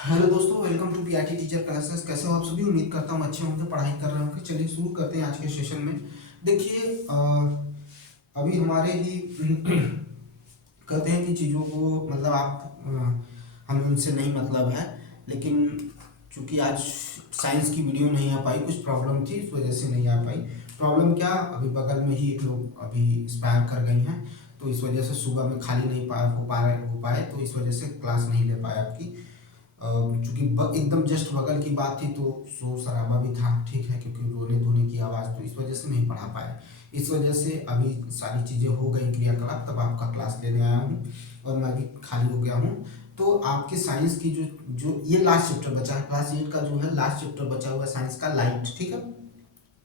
Hello दोस्तों, welcome to PRT teacher classes. कैसे हो आप सभी? उम्मीद करता हूँ अच्छे होंगे, पढ़ाई कर रहे होंगे। चलिए शुरू करते हैं आज के सेशन में। देखिए, अभी हमारे ही कहते हैं कि चीज़ों को मतलब हमें उनसे नहीं मतलब है, लेकिन चूंकि आज साइंस की वीडियो नहीं आ पाई, कुछ प्रॉब्लम थी, इस वजह से नहीं आ पाई। प्रॉब्लम क्या, अभी बगल में ही एक लोग अभी एक्सपायर कर गई हैं, तो इस वजह से सुबह में खाली नहीं हो पाए, तो इस वजह से क्लास नहीं ले पाए आपकी। चूंकि एकदम जस्ट बगल की बात थी, तो शोर शराबा भी था, ठीक है, क्योंकि रोने धोने की आवाज़, तो इस वजह से नहीं पढ़ा पाया। इस वजह से अभी सारी चीज़ें हो गई क्रियाकलाप, तब आपका क्लास लेने आया हूँ और मैं अभी खाली हो गया हूँ। तो आपके साइंस की जो जो ये लास्ट चैप्टर बचा है, क्लास 8 का जो है लास्ट चैप्टर बचा हुआ है साइंस का, लाइट, ठीक है।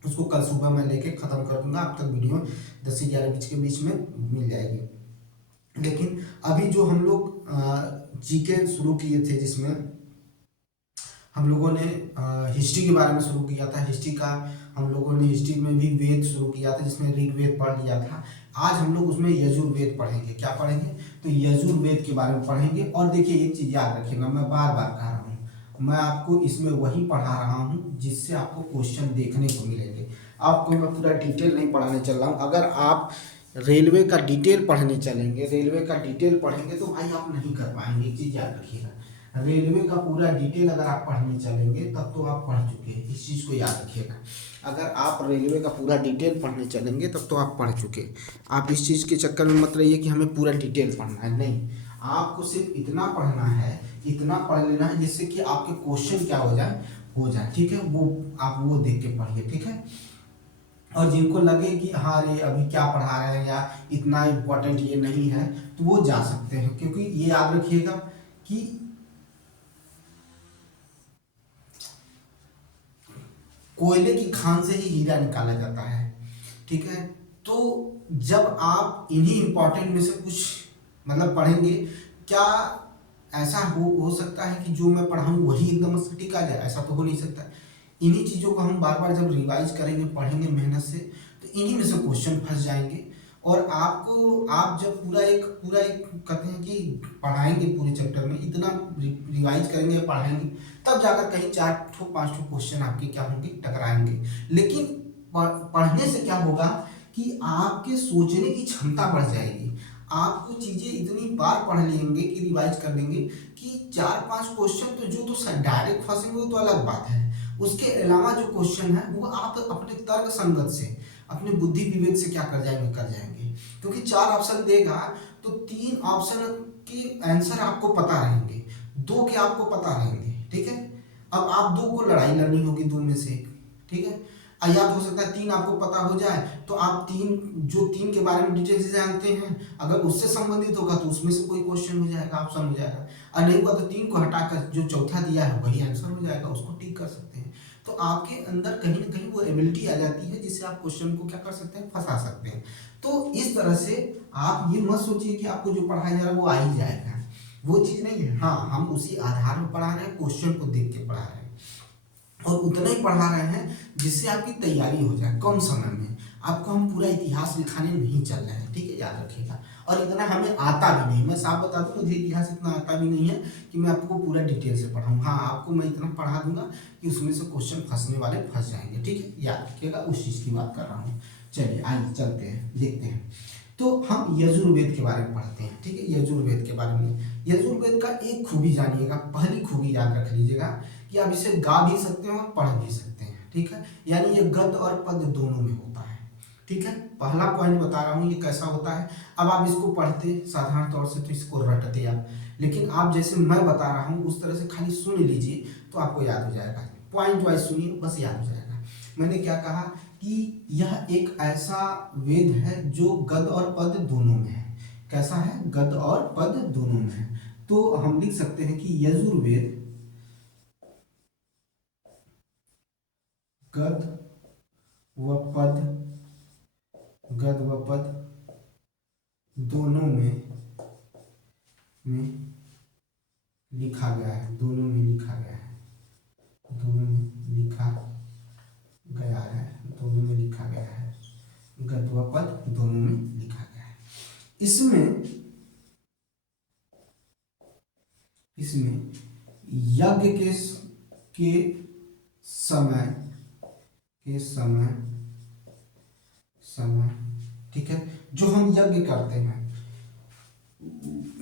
उसको कल सुबह मैं लेके ख़त्म कर दूंगा, आप तक वीडियो 10 से 11 बीच के बीच में मिल जाएगी। लेकिन अभी जो हम लोग जीके शुरू किए थे, जिसमें हम लोगों ने हिस्ट्री के बारे में शुरू किया था। हिस्ट्री का हम लोगों ने हिस्ट्री में भी वेद शुरू किया था, जिसमें ऋग्वेद पढ़ लिया था। आज हम लोग उसमें यजुर्वेद पढ़ेंगे। क्या पढ़ेंगे? तो यजुर्वेद के बारे में पढ़ेंगे। और देखिए, एक चीज़ याद रखिएगा, मैं बार बार कह रहा हूँ, मैं आपको इसमें वही पढ़ा रहा हूँ जिससे आपको क्वेश्चन देखने को मिलेंगे। आपको मैं पूरा डिटेल नहीं पढ़ाने चल रहा हूँ। अगर आप रेलवे का डिटेल पढ़ने चलेंगे, रेलवे का डिटेल पढ़ेंगे, तो भाई आप नहीं कर पाएंगे। एक चीज़ याद रखिएगा, रेलवे का पूरा डिटेल अगर आप पढ़ने चलेंगे तब तो आप पढ़ चुके हैं, इस चीज़ को याद रखिएगा। अगर आप रेलवे का पूरा डिटेल पढ़ने चलेंगे तब तो आप पढ़ चुके हैं। आप इस चीज़ के चक्कर में मत रहिए कि हमें पूरा डिटेल पढ़ना है, नहीं। आपको सिर्फ इतना पढ़ना है, इतना पढ़ लेना है जिससे कि आपके क्वेश्चन क्या हो जाए, ठीक है। वो आप वो देख के पढ़िए, ठीक है। और जिनको लगे कि हाँ ये अभी क्या पढ़ा रहे हैं या इतना इम्पोर्टेंट ये नहीं है, तो वो जा सकते हैं, क्योंकि ये याद रखिएगा कि कोयले की खान से ही हीरा निकाला जाता है, ठीक है। तो जब आप इन्हीं इंपॉर्टेंट में से कुछ मतलब पढ़ेंगे, क्या ऐसा हो सकता है कि जो मैं पढ़ाऊँ वही एकदम सटीक आ जाए? ऐसा तो हो नहीं सकता। इन्हीं चीज़ों को हम बार बार जब रिवाइज करेंगे, पढ़ेंगे मेहनत से, तो इन्हीं में से क्वेश्चन फंस जाएंगे। और आपको, आप जब पूरा एक कहते हैं कि पढ़ाएंगे, पूरे चैप्टर में इतना रिवाइज करेंगे, पढ़ाएंगे, तब जाकर कहीं 4 5 क्वेश्चन आपके क्या होंगे, टकराएंगे। लेकिन पढ़ने से क्या होगा कि आपके सोचने की क्षमता बढ़ जाएगी। आपको चीजें इतनी बार पढ़ लेंगे कि रिवाइज कर लेंगे कि 4 5 क्वेश्चन तो जो तो डायरेक्ट फंसेंगे वो तो अलग बात है। उसके अलावा जो क्वेश्चन है वो आप अपने तर्क संगत से, अपने बुद्धि विवेक से क्या कर जाएंगे। क्योंकि 4 ऑप्शन देगा, तो 3 ऑप्शन के आंसर आपको पता रहेंगे, 2 के आपको पता रहेंगे, ठीक है। अब आप 2 को लड़ाई लड़नी होगी, 2 में से एक, ठीक है। या तो हो सकता है 3 आपको पता हो जाए, तो आप 3 के बारे में डिटेल से जानते हैं, अगर उससे संबंधित होगा तो उसमें से कोई क्वेश्चन हो जाएगा, ऑप्शन हो जाएगा। और नहीं हुआ तो 3 को हटाकर जो चौथा दिया है वही आंसर हो जाएगा, उसको टिक कर सकते हैं। तो आपके अंदर कहीं ना कहीं वो एबिलिटी आ जाती है जिससे आप क्वेश्चन को क्या कर सकते हैं, फंसा सकते हैं। तो इस तरह से आप ये मत सोचिए कि आपको जो पढ़ाया जा रहा है वो आ ही जाएगा, वो चीज़ नहीं है। हाँ, हम उसी आधार पर पढ़ा रहे हैं, क्वेश्चन को देख के पढ़ा रहे हैं, और उतना ही पढ़ा रहे हैं जिससे आपकी तैयारी हो जाए कम समय में। आपको हम पूरा इतिहास लिखाने नहीं चल रहे हैं, ठीक है, याद रखिएगा। और इतना हमें आता भी नहीं, मैं साफ बता दूं, मुझे इतिहास इतना आता भी नहीं है कि मैं आपको पूरा डिटेल से पढ़ाऊँ। हाँ, आपको मैं इतना पढ़ा दूंगा कि उसमें से क्वेश्चन फंसने वाले फंस जाएंगे, ठीक है, याद रखिएगा। उस चीज़ की बात कर रहा हूँ। चलिए आइए चलते हैं, देखते हैं। तो हम यजुर्वेद के बारे में पढ़ते हैं, ठीक है। यजुर्वेद के बारे में, यजुर्वेद का एक खूबी जानिएगा, पहली खूबी याद रख लीजिएगा कि आप इसे गा भी सकते हैं और पढ़ भी सकते हैं, ठीक है। यानी ये गद्य और पद्य दोनों में होता है, ठीक है। पहला पॉइंट बता रहा हूँ ये कैसा होता है। अब आप इसको पढ़ते साधारण तौर से तो इसको रटते आप, लेकिन आप जैसे मैं बता रहा हूँ उस तरह से खाली सुन लीजिए तो आपको याद हो जाएगा। पॉइंट वाइज सुनिए, बस याद हो जाएगा। मैंने क्या कहा कि यह एक ऐसा वेद है जो गद्य और पद्य दोनों में है। कैसा है? गद्य और पद्य दोनों में है। तो हम लिख सकते हैं कि यजुर्वेद गद्य व पद्य, गद्य व पद्य दोनों में लिखा गया है, दोनों में लिखा गया है, दोनों में लिखा गया है, दोनों में लिखा गया है, गद्य व पद्य दोनों में लिखा गया है। इसमें इसमें यज्ञ के समय के समय ठीक है, जो हम यज्ञ करते हैं,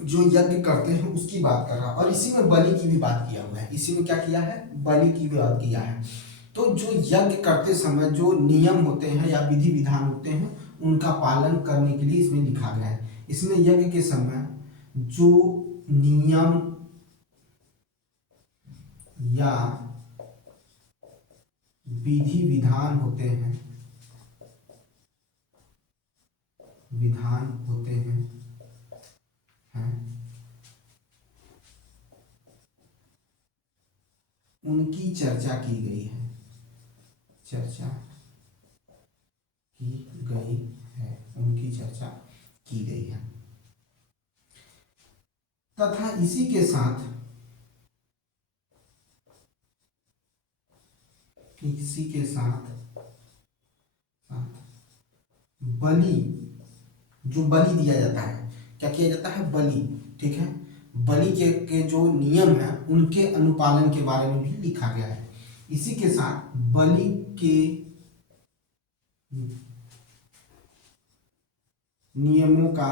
जो यज्ञ करते हैं उसकी बात कर रहा है। और इसी में बलि की भी बात किया हुआ है, इसी में क्या किया है, बलि की भी बात किया है। तो जो यज्ञ करते समय जो नियम होते हैं या विधि विधान होते हैं उनका पालन करने के लिए इसमें लिखा गया है। इसमें यज्ञ के समय जो नियम या विधि विधान होते हैं उनकी चर्चा की गई है, उनकी चर्चा की गई है। तथा इसी के साथ बलि, जो बलि दिया जाता है, क्या किया जाता है, बलि, ठीक है, बलि के जो नियम है उनके अनुपालन के बारे में भी लिखा गया है। इसी के साथ बलि के नियमों का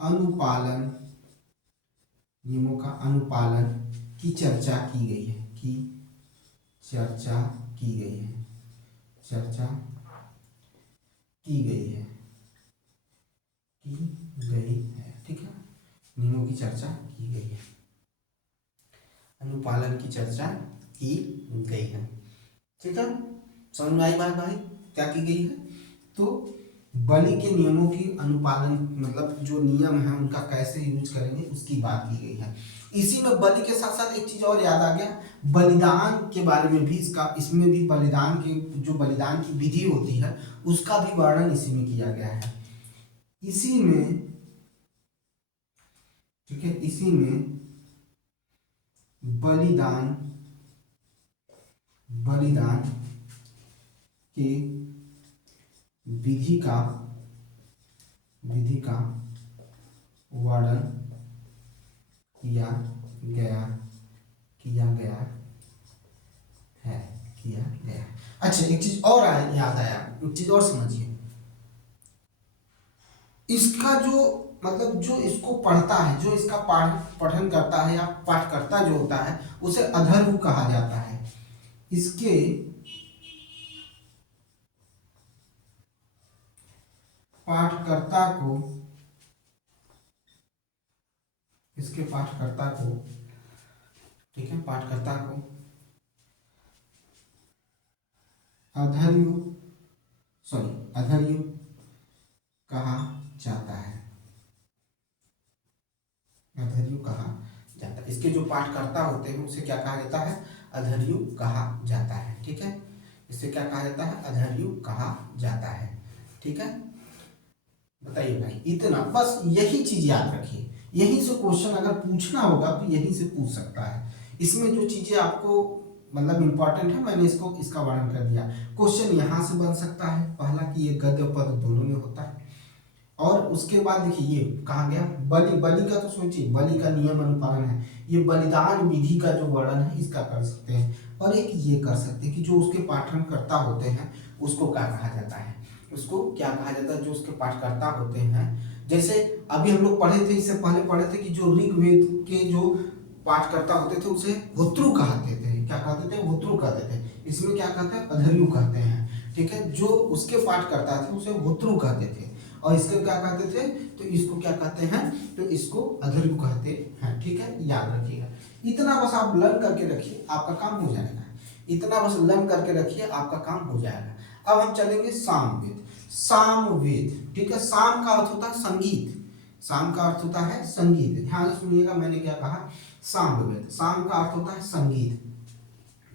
अनुपालन की चर्चा की गई है, ठीक है, नियमों की चर्चा की गई है, अनुपालन की चर्चा की गई है, ठीक है। समझ में आई बात भाई, क्या की गई है, तो बलि के नियमों की अनुपालन, मतलब जो नियम है उनका कैसे यूज करेंगे उसकी बात की गई है। इसी में बलि के साथ साथ एक चीज और याद आ गया, बलिदान के बारे में भी, इसमें भी बलिदान की, जो बलिदान की विधि होती है उसका भी वर्णन इसी में किया गया है। इसी में, ठीक है, इसी में बलिदान के विधि का वर्णन किया गया। अच्छा, एक चीज और याद आया, एक चीज और समझिए, इसका जो मतलब जो इसको पढ़ता है, जो इसका पठन करता है या पाठकर्ता जो होता है उसे अधर्व कहा जाता है। इसके पाठकर्ता को ठीक है, पाठकर्ता को अधर्व कहा जाता है, इसके जो पाठकर्ता होते हैं उसे क्या कहा जाता है, अधर्यु कहा जाता है, ठीक है, इसे क्या कहा जाता है, अधर्यु कहा जाता है, ठीक है। बताइए भाई, इतना बस यही चीज याद रखिए, यहीं से क्वेश्चन अगर पूछना होगा तो यहीं से पूछ सकता है। इसमें जो चीजें आपको मतलब इंपॉर्टेंट है मैंने इसका वर्णन कर दिया। क्वेश्चन यहाँ से बन सकता है पहला कि ये गद्य पद दोनों में होता है, और उसके बाद देखिए ये कहा गया बलि का, तो सोचिए बलि का नियम अनुपालन है, ये बलिदान विधि का जो वर्णन है इसका कर सकते हैं, और एक ये कर सकते हैं कि जो उसके पाठनकर्ता होते हैं उसको क्या कहा जाता है, जो उसके पाठकर्ता होते हैं। जैसे अभी हम लोग पढ़े थे, इससे पहले पढ़े थे कि जो ऋग्वेद के जो पाठकर्ता होते थे उसे होत्रु कहते थे, क्या कहते थे, होत्रु कहते थे। इसमें क्या कहते हैं, अधर्यु कहते हैं, ठीक है, जो उसके पाठकर्ता थे उसे होत्रु कहते थे, और इसको क्या कहते थे, तो इसको क्या कहते हैं, तो इसको अधर्यु कहते हैं, ठीक है, याद रखिएगा। इतना बस आप लर्न करके रखिए, आपका काम हो जाएगा, इतना बस लर्न करके रखिए, आपका काम हो जाएगा। अब हम चलेंगे सामवेद, ठीक है, साम का अर्थ होता है संगीत, साम का अर्थ होता है संगीत, ध्यान से सुनिएगा मैंने क्या कहा, सामवेद, साम का अर्थ होता है संगीत,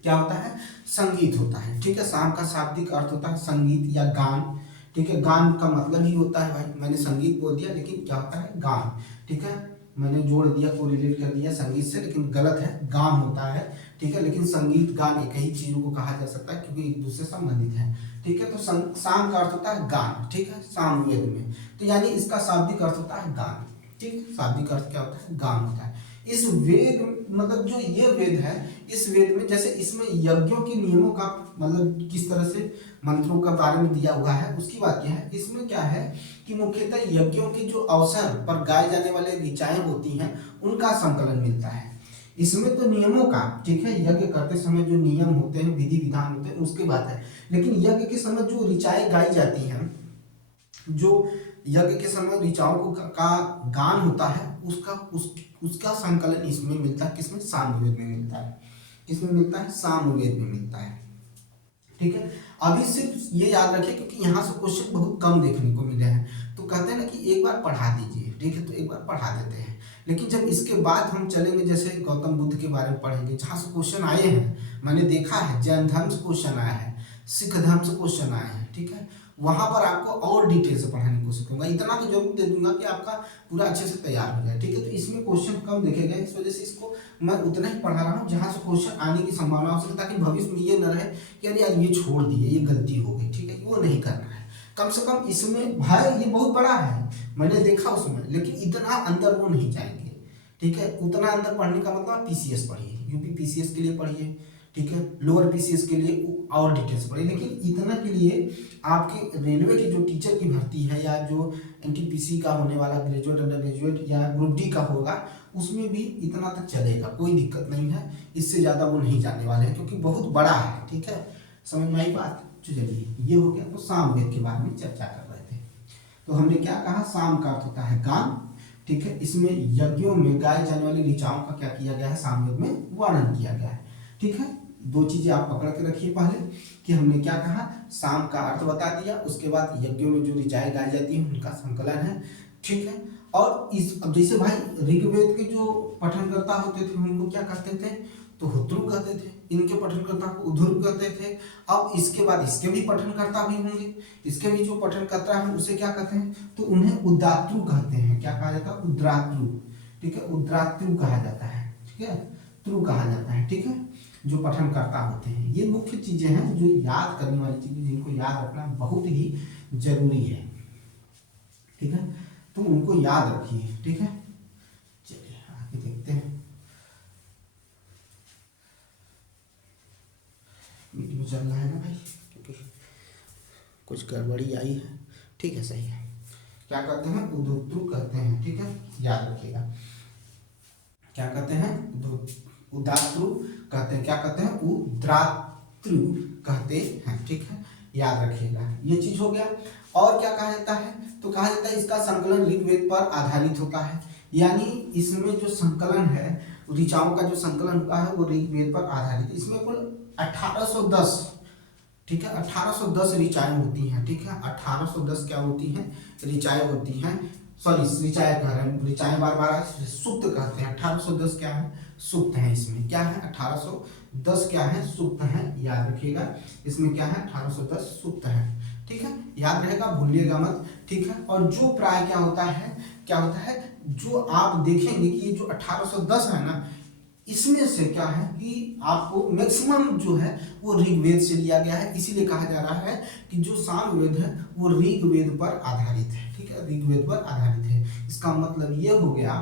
क्या होता है, संगीत होता है, ठीक है, साम का शाब्दिक अर्थ होता है संगीत या गान, ठीक है, गान का मतलब ही होता है भाई, मैंने संगीत बोल दिया लेकिन क्या होता है, गान, ठीक है, मैंने जोड़ दिया, कोरिलेट कर दिया संगीत से, लेकिन गलत है, गान होता है, ठीक है, लेकिन संगीत गान एक ही चीजों को कहा जा सकता है क्योंकि एक दूसरे से संबंधित है, ठीक है। तो साम का अर्थ होता है गान, ठीक है, सामवेद में, तो यानी इसका शाब्दिक अर्थ होता है गान, ठीक। ठीक, शाब्दिक अर्थ क्या होता है, गान होता है। इस वेद मतलब जो ये वेद है, इस वेद में जैसे इसमें यज्ञों के नियमों का मतलब किस तरह से मंत्रों का बारे में दिया हुआ है, उसकी बात क्या है, इसमें क्या है कि मुख्यतः यज्ञों के जो अवसर पर गाए जाने वाले ऋचाएं होती हैं उनका संकलन मिलता है। इसमें तो नियमों का, ठीक है, यज्ञ करते समय जो नियम होते हैं, विधि विधान होते हैं, उसकी बात है। लेकिन यज्ञ के समय जो ऋचाएं गाई जाती हैं, जो यज्ञ के समय ऋचाओं को का गान होता है, उसका संकलन इसमें मिलता है, किसमें, सामवेद में मिलता है। किसमें मिलता है, सामवेद में मिलता है। ठीक है, अभी सिर्फ ये याद रखिए क्योंकि यहाँ से क्वेश्चन बहुत कम देखने को मिले हैं, तो कहते हैं ना कि एक बार पढ़ा दीजिए, ठीक है, तो एक बार पढ़ा देते हैं। लेकिन जब इसके बाद हम चलेंगे, जैसे गौतम बुद्ध के बारे में पढ़ेंगे, जहाँ से क्वेश्चन आए हैं, मैंने देखा है जैन धर्म से क्वेश्चन आया है, सिख धर्म से क्वेश्चन आए हैं, ठीक है, वहां पर आपको और डिटेल से पढ़ाने की कोशिश करूंगा। इतना तो जरूर दे दूंगा कि आपका पूरा अच्छे से तैयार हो जाए, ठीक है। तो इसमें क्वेश्चन कम देखे गए, इस वजह से इसको मैं उतना ही पढ़ा रहा हूँ जहाँ से क्वेश्चन आने की संभावना हो सके, ताकि भविष्य में ये न रहे कि यार ये छोड़ दिए, ये गलती हो गई, ठीक है, वो नहीं करना है। कम से कम इसमें भाई ये बहुत बड़ा है, मैंने देखा उसमें, लेकिन इतना अंदर वो नहीं जाएंगे, ठीक है। उतना अंदर पढ़ने का मतलब पीसीएस पढ़िए, यूपी पीसीएस के लिए पढ़िए, ठीक है, लोअर पीसीएस के लिए और डिटेल्स पढ़िए। लेकिन इतना के लिए आपके रेलवे की जो टीचर की भर्ती है, या जो एनटीपीसी का होने वाला ग्रेजुएट, अंडर ग्रेजुएट या ग्रुप डी का होगा, उसमें भी इतना तक चलेगा, कोई दिक्कत नहीं है। इससे ज़्यादा वो नहीं जाने वाले हैं क्योंकि बहुत बड़ा है, ठीक है, समझ में आई बात। चलिए, ये हो गया। तो सामवेद के बारे में चर्चा कर रहे थे। तो हमने क्या कहा, साम का अर्थ होता है गान, ठीक है। इसमें यज्ञों में गाए जाने वाली ऋचाओं का क्या किया गया है, सामवेद में वर्णन किया गया है, ठीक है। दो चीजें आप पकड़ के रखिए पहले, कि हमने क्या कहा, साम का अर्थ बता दिया, उसके बाद यज्ञों में जो ऋचाएं गाई जाती हैं उनका संकलन है, ठीक है। और इस, अब जैसे भाई ऋग्वेद के जो पठनकर्ता होते थे उनको क्या कहते थे, तो हुत्रु कहते थे, इनके पठनकर्ता को उद्धृव कहते थे। अब इसके बाद इसके भी पठनकर्ता भी होंगे, इसके भी जो पठनकर्ता है उसे क्या कहते हैं, तो उन्हें उदात्रु कहते हैं। क्या कहा जाता है, उद्रात्रु, ठीक है, उद्रात्रु कहा जाता है, ठीक है, त्रु कहा जाता है, ठीक है, जो पठनकर्ता होते हैं। ये मुख्य चीजें हैं जो याद करने वाली चीजें, जिनको याद रखना बहुत ही जरूरी है, ठीक है, तो उनको याद रखिए, ठीक है। चलिए आगे देखते हैं। वीडियो चल रहा है ना भाई, क्योंकि कुछ गड़बड़ी आई है, ठीक है, सही है। क्या कहते हैं, उद्धृतु कहते हैं, ठीक है, याद रखिएगा। क्या कहते हैं, उदात्रु कहते हैं, क्या कहते हैं, उद्रात्रु कहते हैं, ठीक है, याद रखिएगा। ये चीज हो गया। और क्या कहा जाता है, तो कहा जाता है इसका संकलन ऋग्वेद पर आधारित होता है, यानी इसमें जो संकलन है, ऋचाओं का जो संकलन हुआ है वो ऋग्वेद पर आधारित। इसमें कुल 1810, ठीक है, 1810 ऋचाएं होती हैं, ठीक है, 1810 क्या होती हैं, ऋचाएं होती हैं, सॉरी ऋचाएं कह रहे हैं, ऋचाएं बार बार सुक्त कहते हैं। 1810 क्या है, सुक्त है। इसमें क्या है, 1810 क्या है, सुक्त है, याद रखिएगा। इसमें क्या है, 1810 सुक्त है, ठीक है, याद रहेगा, भूलिएगा मत, ठीक है। और जो प्राय क्या होता है, क्या होता है, जो आप देखेंगे कि ये जो 1810 है ना, इसमें से क्या है कि आपको मैक्सिमम जो है वो ऋग्वेद से लिया गया है। इसीलिए कहा जा रहा है कि जो सामवेद है वो ऋग्वेद पर आधारित है, ठीक है, ऋग्वेद पर आधारित है। इसका मतलब ये हो गया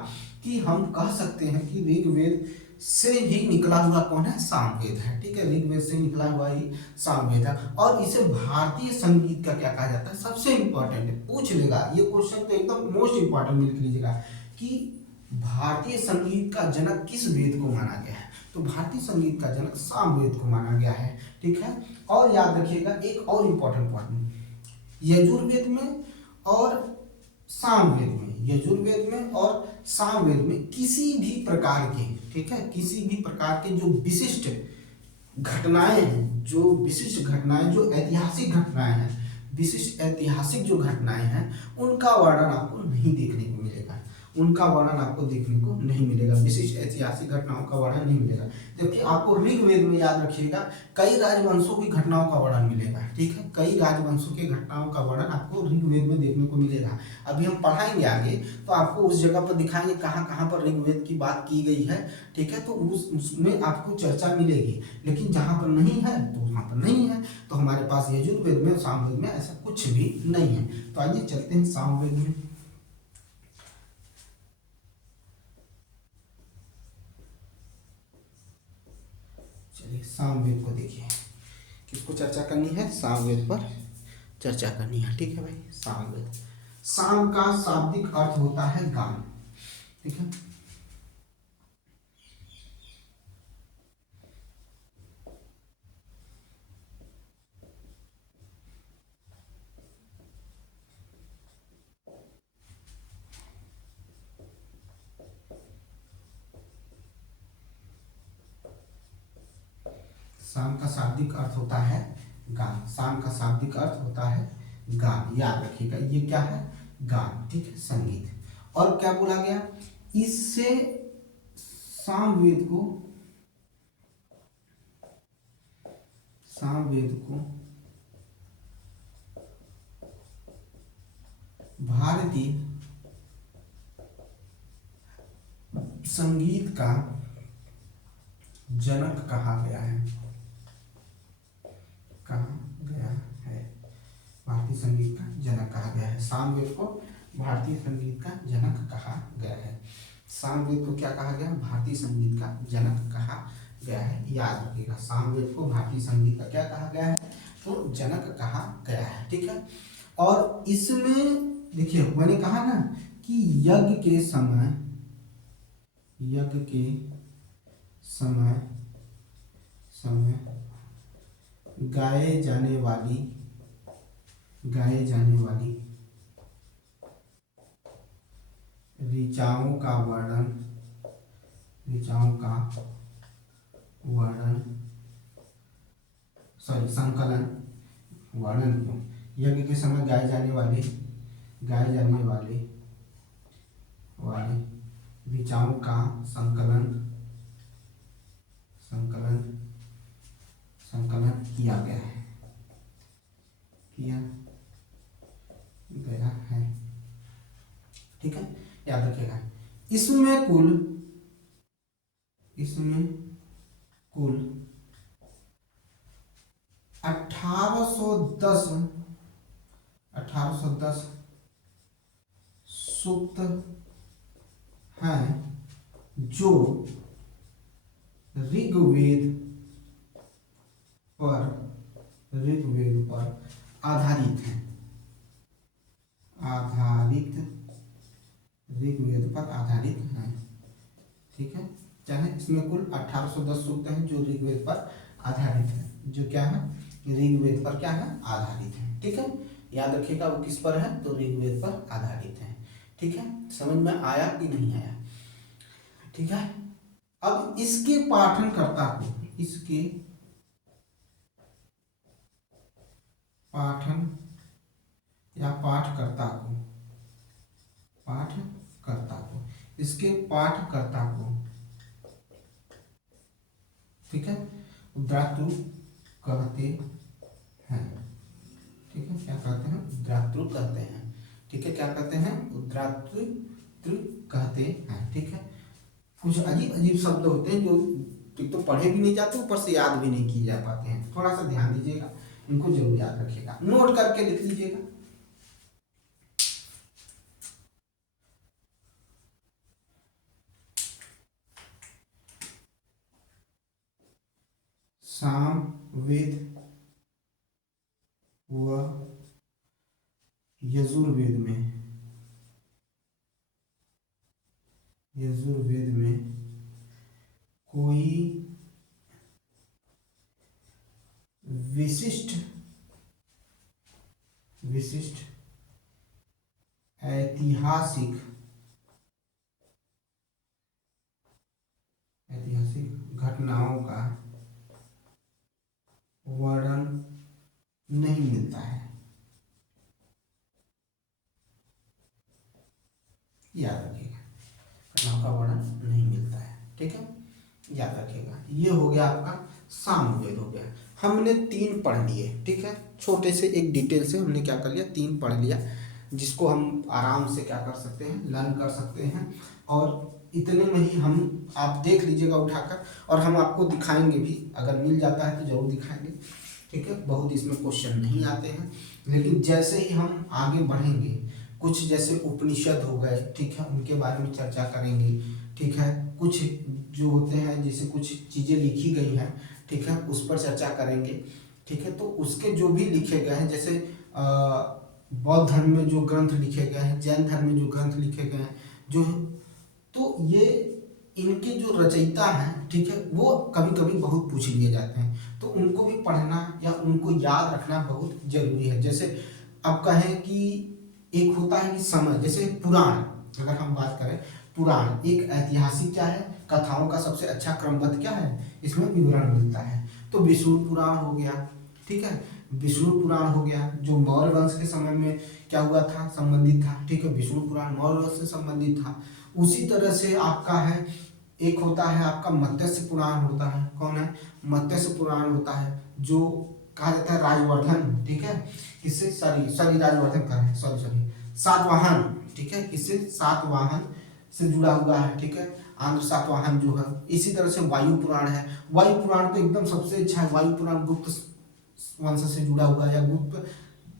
कि हम कह सकते हैं कि ऋग्वेद से ही निकला हुआ कौन है, सामवेद है, ठीक है, ऋग्वेद से निकला हुआ ही सामवेद है। और इसे भारतीय संगीत का क्या कहा जाता है, सबसे इंपॉर्टेंट है, पूछ लेगा ये क्वेश्चन, तो एकदम मोस्ट इंपॉर्टेंट लिख लीजिएगा कि भारतीय संगीत का जनक किस वेद को माना गया है, तो भारतीय संगीत का जनक सामवेद को माना गया है, ठीक है। और याद रखिएगा एक और इंपॉर्टेंट पॉइंट, यजुर्वेद में और सामवेद में, यजुर्वेद में और सामवेद में किसी भी प्रकार के, ठीक है, किसी भी प्रकार के जो विशिष्ट घटनाएं हैं, जो विशिष्ट घटनाएं, जो ऐतिहासिक घटनाएं हैं, विशिष्ट ऐतिहासिक जो घटनाएं हैं, उनका वर्णन आपको नहीं देखने को मिलेगा, उनका वर्णन आपको देखने को नहीं मिलेगा, विशिष्ट ऐतिहासिक घटनाओं का वर्णन नहीं मिलेगा। जबकि आपको ऋग्वेद में याद रखिएगा कई राजवंशों की घटनाओं का वर्णन मिलेगा, ठीक है, कई राजवंशों के घटनाओं का वर्णन आपको ऋग्वेद में देखने को मिलेगा। अभी हम पढ़ाएंगे आगे तो आपको उस जगह पर दिखाएंगे कहाँ कहाँ पर ऋग्वेद की बात की गई है, ठीक है, तो उसमें आपको चर्चा मिलेगी। लेकिन जहाँ पर नहीं है तो वहाँ पर नहीं है। तो हमारे पास यजुर्वेद में, सामवेद में ऐसा कुछ भी नहीं है। तो आइए चलते हैं सामवेद में। सामवेद को देखिए, किसको चर्चा करनी है, सामवेद पर चर्चा करनी है। ठीक है भाई, सामवेद। साम का शाब्दिक अर्थ होता है गान। ठीक है, शाम का शाब्दिक अर्थ होता है गान। शाम का शाब्दिक अर्थ होता है गान, याद रखिएगा, ये क्या है, गान। ठीक है, संगीत। और क्या बोला गया, इससे सामवेद को, सामवेद को भारतीय संगीत का जनक कहा गया है। कहा गया है, भारतीय संगीत का जनक कहा गया है। सामवेद को भारतीय संगीत का जनक कहा गया है। सामवेद को क्या कहा गया, भारतीय संगीत का जनक कहा गया है। याद रखिएगा, सामवेद को भारतीय संगीत का क्या कहा गया है, तो जनक कहा गया है। ठीक है, और इसमें देखिए मैंने कहा ना कि यज्ञ के समय, यज्ञ के समय समय गाए जाने वाली ऋचाओं का वर्णन, सॉरी संकलन, वर्णन क्यों, यज्ञ के समय गाए जाने वाले ऋचाओं का संकलन किया गया है। ठीक है, याद रखिएगा। इसमें कुल 1810 सूक्त हैं जो ऋग्वेद पर आधारित हैं। ऋग्वेद पर आधारित हैं। ठीक है, क्या है, इसमें कुल 1810 सूक्त हैं जो ऋग्वेद पर आधारित हैं, जो क्या है, ऋग्वेद पर क्या है, आधारित है। ठीक है, याद रखिएगा वो किस पर है, तो ऋग्वेद पर आधारित है। ठीक है, समझ में आया कि नहीं आया। ठीक है, अब इसके पाठनकर्ता को, इसके पाठन या पाठकर्ता को, इसके पाठकर्ता को, ठीक है, उद्रातु कहते हैं। ठीक है, क्या कहते हैं, उद्रातु कहते हैं। ठीक है, क्या कहते हैं, उद्रातु कहते हैं। ठीक है, कुछ अजीब शब्द होते हैं जो एक तो पढ़े भी नहीं जाते, ऊपर से याद भी नहीं किए जा पाते हैं। थोड़ा सा ध्यान दीजिएगा, इनको जरूर याद रखिएगा, नोट करके लिख लीजिएगा। सामवेद व यजुर्वेद में कोई विशिष्ट ऐतिहासिक घटनाओं का वर्णन नहीं मिलता है। याद रखिएगा, घटनाओं का वर्णन नहीं मिलता है। ठीक है, याद रखिएगा। ये हो गया आपका सामवेद हो गया। हमने 3 पढ़ लिए। ठीक है, छोटे से एक डिटेल से हमने क्या कर लिया, 3 पढ़ लिया, जिसको हम आराम से क्या कर सकते हैं, लर्न कर सकते हैं। और इतने में ही हम, आप देख लीजिएगा उठाकर, और हम आपको दिखाएंगे भी, अगर मिल जाता है तो जरूर दिखाएंगे। ठीक है, बहुत इसमें क्वेश्चन नहीं आते हैं, लेकिन जैसे ही हम आगे बढ़ेंगे, कुछ जैसे उपनिषद हो गए, ठीक है, उनके बारे में चर्चा करेंगे। ठीक है, कुछ जो होते हैं, जैसे कुछ चीज़ें लिखी गई हैं ठीक है, उस पर चर्चा करेंगे। ठीक है, तो उसके जो भी लिखे गए हैं, जैसे बौद्ध धर्म में जो ग्रंथ लिखे गए हैं, जैन धर्म में जो ग्रंथ लिखे गए हैं, जो तो ये इनके जो रचयिता हैं, ठीक है, वो कभी कभी बहुत पूछ लिए जाते हैं, तो उनको भी पढ़ना या उनको याद रखना बहुत जरूरी है। जैसे अब कहें कि एक होता है कि समय, जैसे पुराण, अगर हम बात करें, पुराण एक ऐतिहासिक क्या है, कथाओं का सबसे अच्छा क्रमबद्ध क्या है, इसमें विवरण मिलता है। तो विष्णु पुराण हो गया, ठीक है, विष्णु पुराण हो गया जो मौर्य वंश के समय में क्या हुआ था, संबंधित था। ठीक है, विष्णु पुराण मौर्य वंश से संबंधित था। उसी तरह से आपका है, एक होता है आपका मत्स्य पुराण होता है। कौन है, मत्स्य पुराण होता है, जो कहा जाता है राजवर्धन, ठीक है, किससे, सॉरी राजवर्धन कर रहे हैं, सॉरी सातवाहन, ठीक है, किससे, सातवाहन से जुड़ा हुआ है। ठीक है, आंध्र सातवाहन जो है। इसी तरह से वायु पुराण है, वायु पुराण तो एकदम सबसे अच्छा है। वायु पुराण गुप्त वंश से जुड़ा हुआ है या गुप्त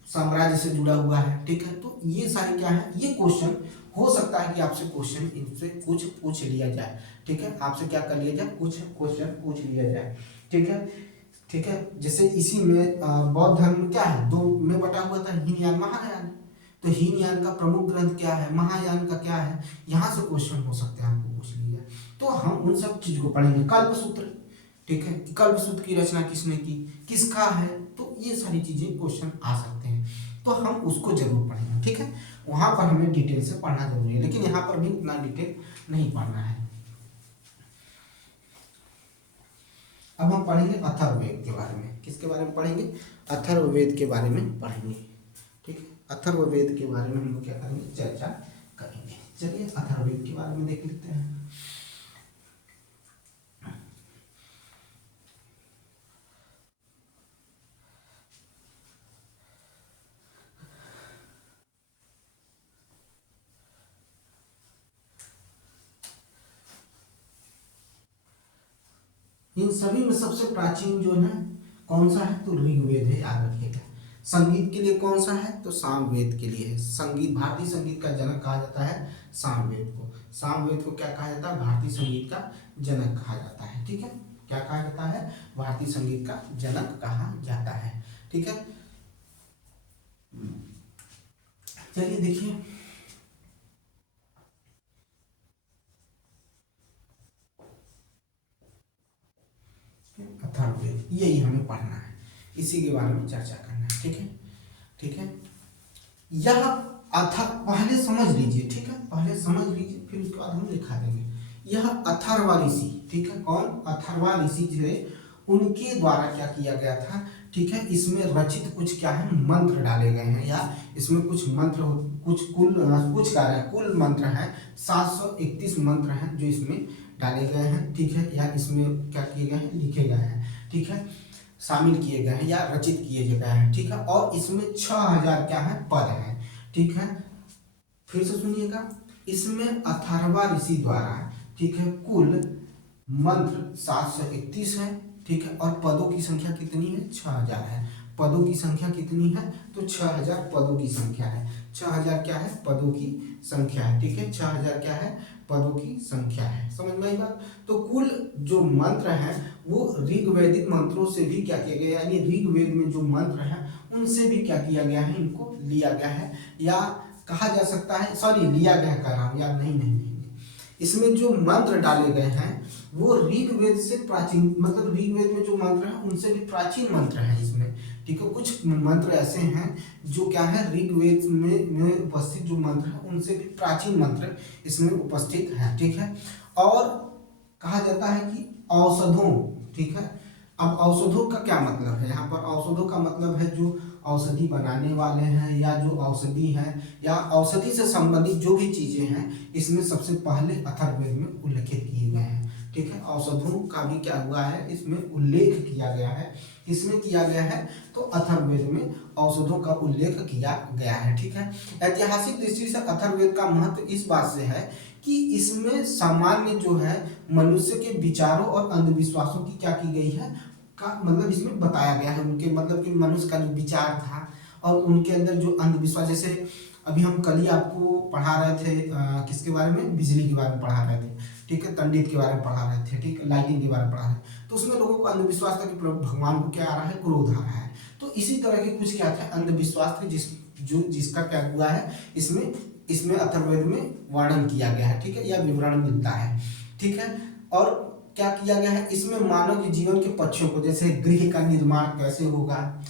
साम्राज्य से जुड़ा हुआ है। ठीक है, तो ये सारे क्या है, ये क्वेश्चन हो सकता है कि आपसे क्वेश्चन इनसे कुछ पूछ लिया जाए। ठीक है, आपसे क्या कर लिया जाए, कुछ क्वेश्चन पूछ लिया जाए। ठीक है, ठीक है, जैसे इसी में बौद्ध धर्म क्या है, दो में बटा हुआ था, हीनयान महायान। तो हीनयान का प्रमुख ग्रंथ क्या है, महायान का क्या है, यहाँ से क्वेश्चन हो सकते हैं, आपको पूछ लिया। तो हम उन सब चीज को पढ़ेंगे। कल्पसूत्र, ठीक है, कल्पसूत्र की रचना किसने की, किसका है, तो ये सारी चीजें क्वेश्चन आ सकते हैं, तो हम उसको जरूर पढ़ेंगे। ठीक है, वहां पर हमें डिटेल से पढ़ना जरूरी है, लेकिन यहाँ पर भी उतना डिटेल नहीं पढ़ना है। अब हम पढ़ेंगे अथर्ववेद के बारे में। किसके बारे में पढ़ेंगे, अथर्ववेद के बारे में पढ़ेंगे। ठीक है, अथर्ववेद के बारे में हम लोग क्या करेंगे, चर्चा करेंगे। चलिए अथर्ववेद के बारे में देख लेते हैं। इन सभी में सबसे प्राचीन जो है कौन सा है, तो ऋग्वेद है, याद रखिएगा। संगीत के लिए कौन सा है, तो सामवेद के लिए है। संगीत, भारतीय संगीत का जनक कहा जाता है सामवेद को। सामवेद को क्या कहा जाता है, भारतीय संगीत का जनक कहा जाता है। ठीक है, क्या कहा जाता है, भारतीय संगीत का जनक कहा जाता है। ठीक है, चलिए देखिए, अथर्ववेद यही हमें पढ़ना है, इसी के बारे में चर्चा करना है। ठीक है, ठीक है, यह पहले समझ लीजिए। ठीक है, पहले समझ लीजिए, फिर उसके बाद हम लिखा देंगे। यह अथर्वा ऋषि, ठीक है, कौन, अथर्वा ऋषि थे, उनके द्वारा क्या किया गया था। ठीक है, इसमें रचित कुछ क्या है, मंत्र डाले गए हैं, या इसमें कुछ मंत्र, कुछ कार्य कुल मंत्र हैं, 731 मंत्र हैं जो इसमें डाले गए हैं। ठीक है, या इसमें क्या किए गए हैं, लिखे गए हैं। ठीक है, शामिल किए गए हैं या रचित किए गए हैं। ठीक है, और इसमें 6000 क्या है, पद हैं। ठीक है, फिर से सुनिएगा, इसमें अथर्वा ऋषि द्वारा, ठीक है, कुल मंत्र 731 है। ठीक है, और पदों की संख्या कितनी है, 6000 है। पदों की संख्या कितनी है, तो 6000 पदों की संख्या है। 6000 क्या है, पदों की संख्या है। ठीक है, 6000 क्या है, पदों की संख्या है। समझ में आई बात। तो कुल जो मंत्र हैं वो ऋग्वैदिक मंत्रों से भी क्या किया गया, यानी ऋग्वेद में जो मंत्र हैं उनसे भी क्या किया गया है, इनको लिया गया है, या कहा जा सकता है, सॉरी लिया गया कह रहा हूँ यार, नहीं, इसमें जो मंत्र डाले गए हैं वो ऋग्वेद से प्राचीन, मतलब ऋग्वेद में जो मंत्र हैं उनसे भी प्राचीन मंत्र हैं इसमें। ठीक है, कुछ मंत्र ऐसे हैं जो क्या है, ऋग्वेद में उपस्थित जो मंत्र हैं उनसे भी प्राचीन मंत्र इसमें उपस्थित हैं। ठीक है, और कहा जाता है कि औषधों, ठीक है, अब औषधों का क्या मतलब है, यहाँ पर औषधों का मतलब है जो औषधि बनाने वाले हैं, या जो औषधि है, या औषधि से संबंधित जो भी चीजें हैं, इसमें सबसे पहले अथर्ववेद में उल्लेखित किए गए हैं। ठीक है, औषधों का भी क्या हुआ है, इसमें उल्लेख किया गया है। इसमें किया गया है, तो अथर्ववेद में औषधों का उल्लेख किया गया है। ठीक है, ऐतिहासिक दृष्टि से अथर्ववेद का महत्व इस बात से है कि इसमें सामान्य जो है मनुष्य के विचारों और अंधविश्वासों की क्या की गई है, का मतलब इसमें बताया गया है। उनके मतलब कि मनुष्य का जो विचार था और उनके अंदर जो अंधविश्वास, जैसे अभी हम कल ही आपको पढ़ा रहे थे किसके बारे में, बिजली के बारे में पढ़ा रहे थे, ठीक है, तंडित के बारे में पढ़ा रहे थे, ठीक है, लाइटिंग के बारे में पढ़ा रहे थे। तो उसमें लोगों को अंधविश्वास था कि भगवान को क्या आ रहा है, क्रोध आ रहा है। तो इसी तरह के कुछ क्या थे, अंधविश्वास थे जिसका क्या हुआ है, इसमें इसमें अथर्ववेद में वर्णन किया गया है, ठीक है, या विवरण मिलता है, ठीक है। और क्या किया गया है इसमें, मानव के जीवन के पक्षों को, जैसे गृह का निर्माण कैसे होगा,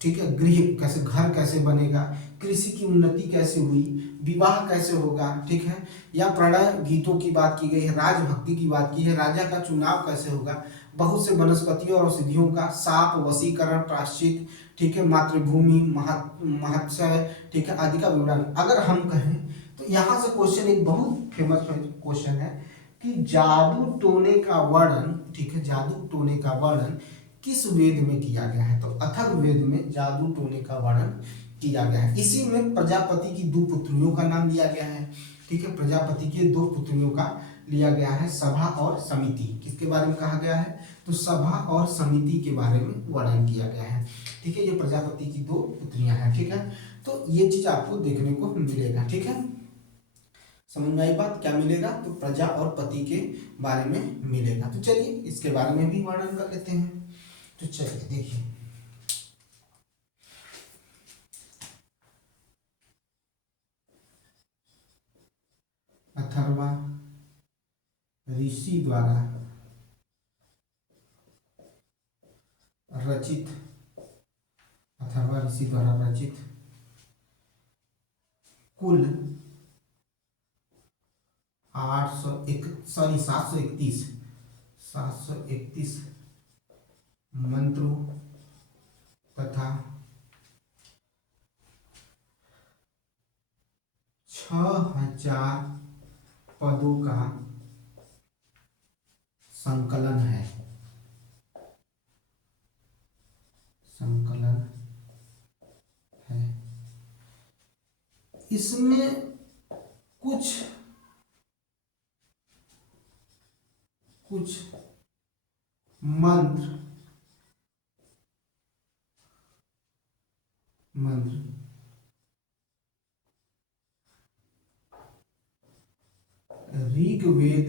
ठीक है, गृह कैसे, घर कैसे बनेगा, कृषि की उन्नति कैसे हुई, विवाह कैसे होगा, ठीक है, या प्रणय गीतों की बात की गई है, राजभक्ति की बात की है, राजा का चुनाव कैसे होगा, बहुत से वनस्पतियों और औषधियों का, साप वशीकरण, प्रायश्चित, ठीक है, मातृभूमि महत्सय, ठीक है, आदि का विवरण। अगर हम कहें तो यहाँ से क्वेश्चन एक बहुत फेमस क्वेश्चन है कि जादू टोने का वर्णन, ठीक है, जादू टोने का वर्णन किस वेद में किया गया है। तो अथर्ववेद में जादू टोने का वर्णन किया गया है। इसी में प्रजापति की दो पुत्रियों का नाम लिया गया है, ठीक है, प्रजापति के दो पुत्रियों का लिया गया है, सभा और समिति। किसके बारे में कहा गया है, तो सभा और समिति के बारे में वर्णन किया गया है, ठीक है, ये प्रजापति की दो पुत्रियां हैं, ठीक है। तो ये चीज आपको देखने को मिलेगा, ठीक है, समझ में आई बात, क्या मिलेगा, तो प्रजा और पति के बारे में मिलेगा। तो चलिए इसके बारे में भी वर्णन कर लेते हैं। तो चलिए देखिए, अथर्वा ऋषि द्वारा रचित, अथर्वा ऋषि द्वारा रचित कुल 731 मंत्रों तथा 6000 पदों का संकलन है, इसमें कुछ मंत्र ऋग्वेद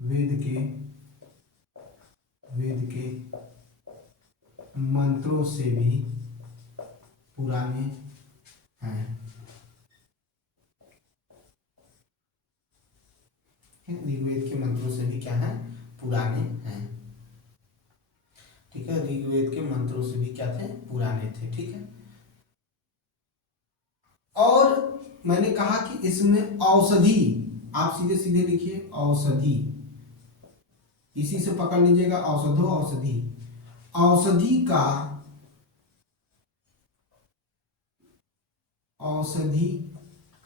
वेद के मंत्रों से भी पुराने हैं, ऋग्वेद के मंत्रों से भी क्या है, पुराने हैं, ठीक है, ऋग्वेद के मंत्रों से भी क्या थे, पुराने थे, ठीक है। और मैंने कहा कि इसमें औषधि, आप सीधे सीधे लिखिए औषधि, इसी से पकड़ लीजिएगा, औषधो औषधि, औषधि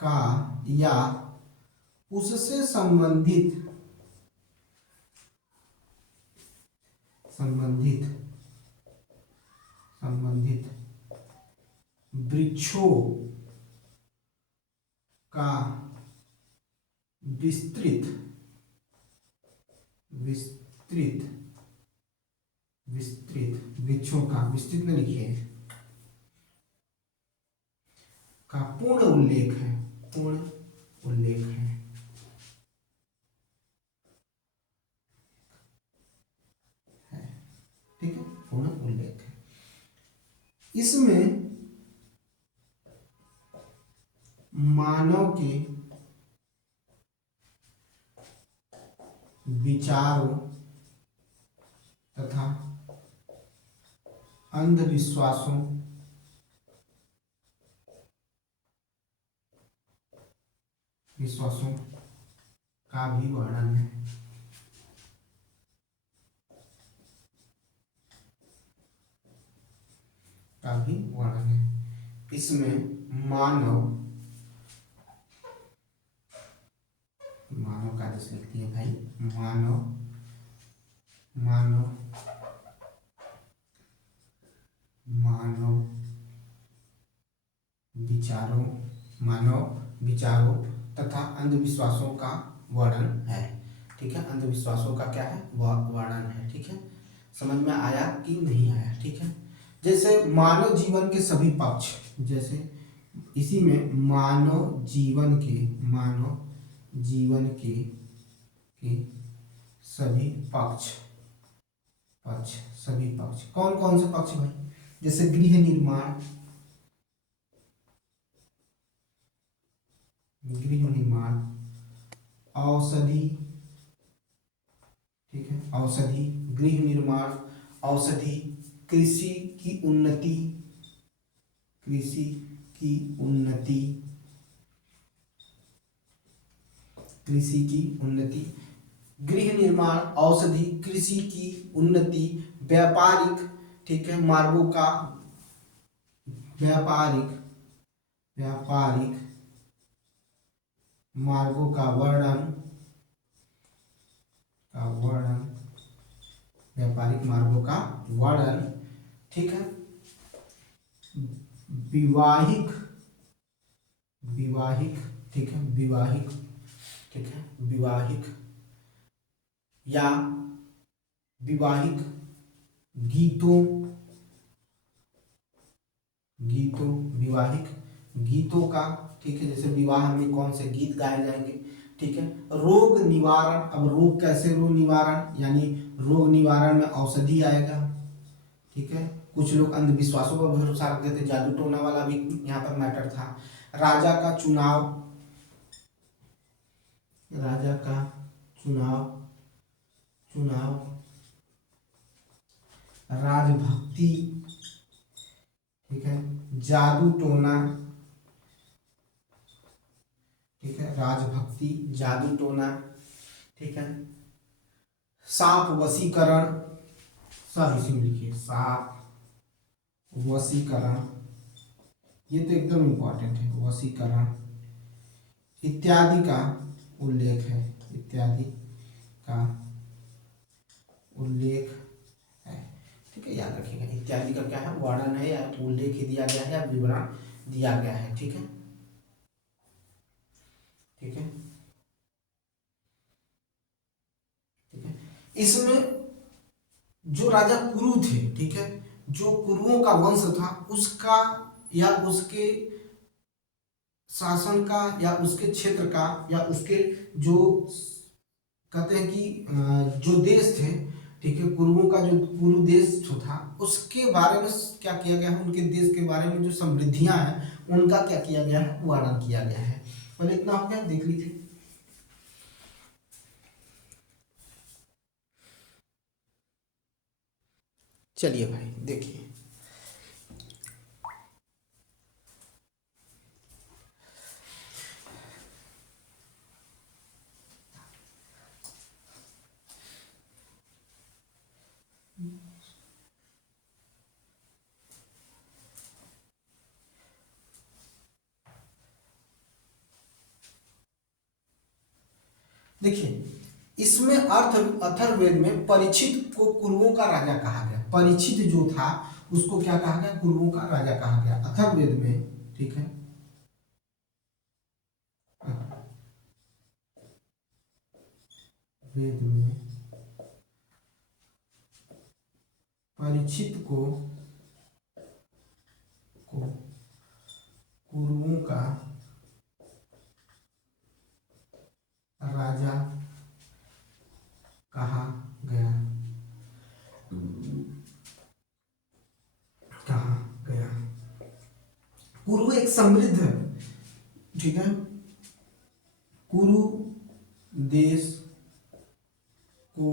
का या उससे संबंधित वृक्षों का विस्तृत वृक्षों का, विस्तृत में लिखिए, का पूर्ण उल्लेख है, ठीक है, पूर्ण उल्लेख है। इसमें मानव के विचारों तथा अंधविश्वासों का भी वर्णन है, इसमें मानव का जैसे लिखती है भाई, मानव विचारों तथा अंधविश्वासों का वर्णन है, ठीक है, अंधविश्वासों का क्या है, वर्णन है, ठीक है, समझ में आया कि नहीं आया, ठीक है। जैसे मानव जीवन के सभी पक्ष, जैसे इसी में मानव जीवन के सभी सभी पक्ष कौन कौन से पक्ष भाई? जैसे गृह निर्माण, औषधि, ठीक है, औषधि, गृह निर्माण, औषधि, कृषि की उन्नति, कृषि की उन्नति, कृषि की उन्नति, गृह निर्माण, औषधि, कृषि की उन्नति, व्यापारिक, ठीक है, मार्गों का व्यापारिक मार्गों का वर्णन, व्यापारिक मार्गों का वर्णन, ठीक है, विवाहिक, ठीक है, ठीक है, विवाहिक या विवाहिक गीतों, विवाहिक गीतों का, ठीक है, जैसे विवाह में कौन से गीत गाए जाएंगे, ठीक है, रोग निवारण, अब रोग कैसे, रोग निवारण यानी रोग निवारण में औषधि आएगा, ठीक है, कुछ लोग अंधविश्वासों पर भरोसा रखते थे, जादू टोना वाला भी यहाँ पर मैटर था, राजा का चुनाव, राजभक्ति, ठीक है, जादू टोना, ठीक है, राजभक्ति, जादू टोना, ठीक है, सांप वशीकरण, सब इसी में लिखिए, सांप वशीकरण, ये तो एकदम इम्पोर्टेंट है, वशीकरण इत्यादि का उल्लेख है, इत्यादि का उल्लेख है, ठीक है, याद रखिएगा, इत्यादि का क्या है, वर्णन है या उल्लेख दिया गया है या विवरण दिया गया है, ठीक है, ठीक है, ठीक है, इसमें जो राजा कुरु थे, ठीक है, जो कुरुओं का वंश था उसका या उसके शासन का या उसके क्षेत्र का या उसके जो कहते हैं कि जो देश थे, ठीक है, कुरुओं का जो कुरु देश जो था उसके बारे में क्या किया गया है, उनके देश के बारे में जो समृद्धियां हैं उनका क्या किया गया है, वर्णन किया गया है। पहले इतना हो गया, देख लीजिए। चलिए भाई देखिए, देखिए इसमें अथर्ववेद में परीक्षित को कुरुओं का राजा कहा गया, परीक्षित जो था उसको क्या कहा गया, कुरुओं का राजा कहा गया अथर्ववेद में, ठीक है, वेद में परीक्षित को कुरुओं का राजा कहा गया, कहा गया। कुरु एक समृद्ध, ठीक है, कुरु देश को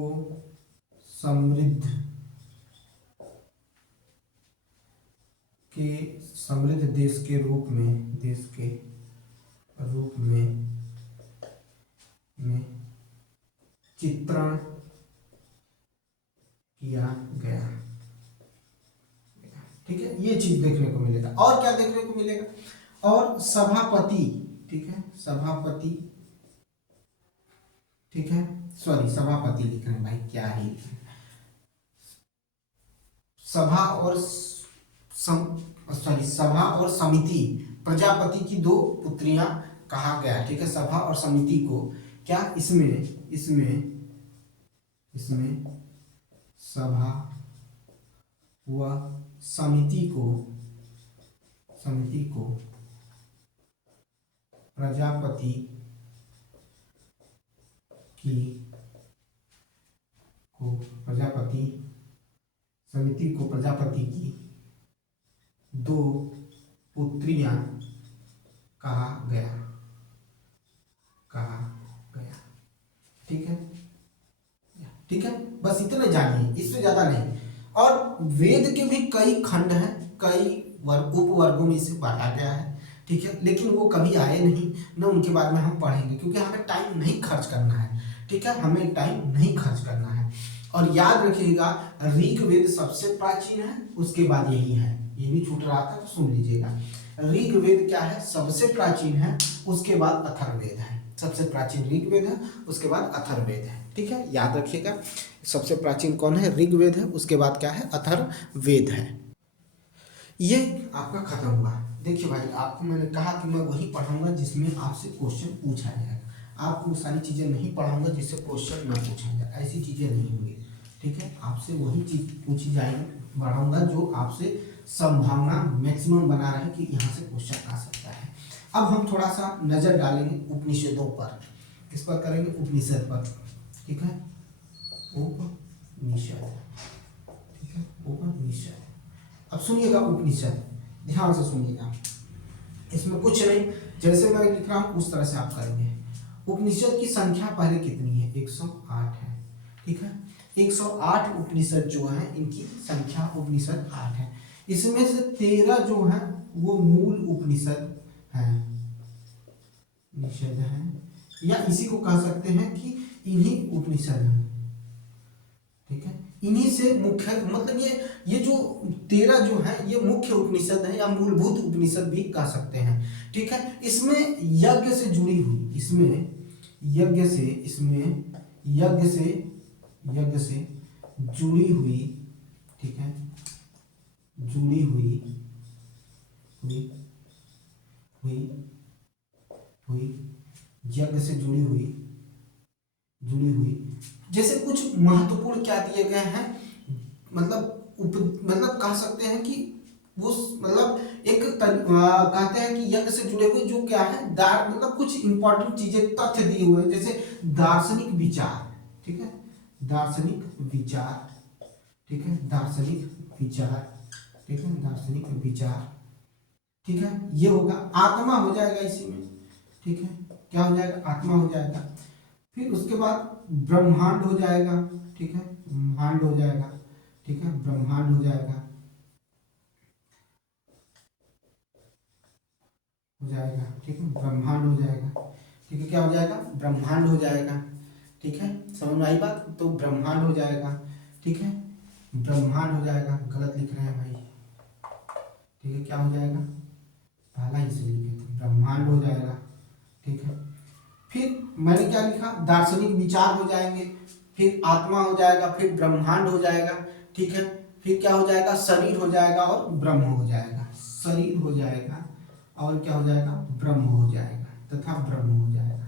समृद्ध देश के रूप में चित्रण किया गया, ठीक है, ये चीज देखने को मिलेगा। और क्या देखने को मिलेगा, और सभापति, ठीक है, सभापति, ठीक है, सॉरी सभापति लिख रहे हैं भाई, क्या ही सभा और सभा और समिति, प्रजापति की दो पुत्रियां कहा गया, ठीक है, सभा और समिति को क्या, इसमें सभा व समिति को प्रजापति की को प्रजापति समिति को प्रजापति की दो पुत्रियां कहा गया। ठीक है, ठीक है, बस इतने जानिए, इससे ज्यादा नहीं। और वेद के भी कई खंड हैं, कई उपवर्गों में इसे बांटा गया है। ठीक है, लेकिन वो कभी आए नहीं, न उनके बारे में हम पढ़ेंगे, क्योंकि हमें टाइम नहीं खर्च करना है। ठीक है, हमें टाइम नहीं खर्च करना है। और याद रखिएगा, ऋग्वेद सबसे प्राचीन है, उसके बाद यही है। ये भी छूट रहा था तो सुन लीजिएगा। ऋग्वेद क्या है? सबसे प्राचीन है, उसके बाद अथर्ववेद है। सबसे प्राचीन ऋग्वेद है, उसके बाद अथर्ववेद है। ठीक है, याद रखिएगा, सबसे प्राचीन कौन है? ऋग्वेद है, उसके बाद क्या है? अथर्ववेद है। ये आपका खत्म हुआ। देखिए भाई, आपको मैंने कहा कि मैं वही पढ़ाऊंगा जिसमें आपसे क्वेश्चन पूछा जाएगा। आपको सारी चीज़ें नहीं पढ़ाऊंगा जिससे क्वेश्चन ना पूछा जाए, ऐसी चीज़ें नहीं होंगी। ठीक है, आपसे वही चीज़ पूछी जाएगी, बढ़ाऊंगा जो आपसे संभावना मैक्सिमम बना रहे कि यहाँ से क्वेश्चन आ सकता है। अब हम थोड़ा सा नज़र डालेंगे उपनिषदों पर। किस पर करेंगे? उपनिषद पर। ठीक है, उपनिषद। ठीक है, उपनिषद। अब सुनिएगा उपनिषद, ध्यान से सुनिएगा, इसमें कुछ नहीं, जैसे मैं लिख रहा हूँ उस तरह से आप करेंगे। उपनिषद की संख्या पहले कितनी है? 108 है। ठीक है, 108 उपनिषद जो है, इनकी संख्या उपनिषद 8 है। इसमें से 13 जो है वो मूल उपनिषद हैं, उपनिषद हैं, या इसी को कह सकते हैं कि इन्हीं उपनिषद हैं। ठीक है, इन्हीं से मुख्य, मतलब ये जो 13 जो है ये मुख्य उपनिषद है, या मूलभूत उपनिषद भी कह सकते हैं। ठीक है, इसमें यज्ञ से जुड़ी हुई, इसमें यज्ञ से जुड़ी हुई, ठीक है, जुड़ी हुई यज्ञ से जुड़ी हुई जैसे कुछ महत्वपूर्ण क्या दिए गए हैं, मतलब कह सकते हैं कि वो मतलब कहते हैं कि यज्ञ से जुड़े हुए जो क्या है, मतलब कुछ इंपॉर्टेंट चीजें, तथ्य दिए हुए हैं, जैसे दार्शनिक विचार। ठीक है, दार्शनिक विचार। ठीक है, दार्शनिक विचार। ठीक है, दार्शनिक विचार। ठीक है, ये होगा, आत्मा हो जाएगा इसी में। ठीक है, क्या हो जाएगा? आत्मा हो जाएगा। फिर उसके बाद ब्रह्मांड हो जाएगा। ठीक है, ब्रह्मांड हो जाएगा। ठीक है, ब्रह्मांड हो जाएगा, ठीक है, ब्रह्मांड हो जाएगा। ठीक है, क्या हो जाएगा? ब्रह्मांड हो जाएगा। ठीक है, समझ में आई बात? तो ब्रह्मांड हो जाएगा। ठीक है, ब्रह्मांड हो जाएगा, गलत लिख रहे हैं भाई। ठीक है, क्या हो जाएगा? पहला ही से लिखे थे, ब्रह्मांड हो जाएगा। ठीक है, फिर मैंने क्या लिखा? दार्शनिक विचार हो जाएंगे, फिर आत्मा हो जाएगा, फिर ब्रह्मांड हो जाएगा। ठीक है, फिर क्या हो जाएगा? शरीर हो जाएगा और ब्रह्म हो जाएगा। शरीर हो जाएगा और क्या हो जाएगा? ब्रह्म हो जाएगा, तथा ब्रह्म हो जाएगा,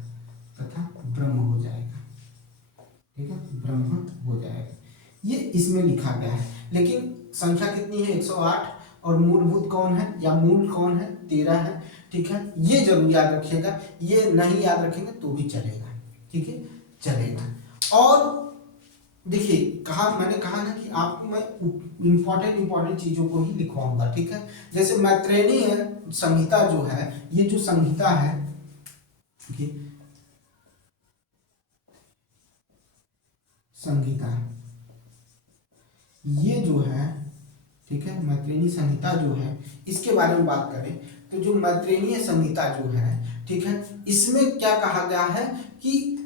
तथा ब्रह्म हो जाएगा। ठीक है, ब्रह्म हो जाएगा, ये इसमें लिखा गया है। लेकिन संख्या कितनी है? 108। और मूलभूत कौन है, या मूल कौन है? 13 है। ठीक है, ये जरूर याद रखिएगा, ये नहीं याद रखेंगे तो भी चलेगा। ठीक है, चलेगा। और देखिए, मैंने कहा ना कि आपको मैं इंपॉर्टेंट चीजों को ही लिखवाऊंगा। ठीक है, जैसे मैत्रेयी संहिता जो है, ये जो संहिता है, ठीक है, संहिता ये जो है, ठीक है, मैत्रेयी संहिता जो है, इसके बारे में बात करें तो जो मैत्रेयी संहिता जो है, ठीक है, इसमें क्या कहा गया है कि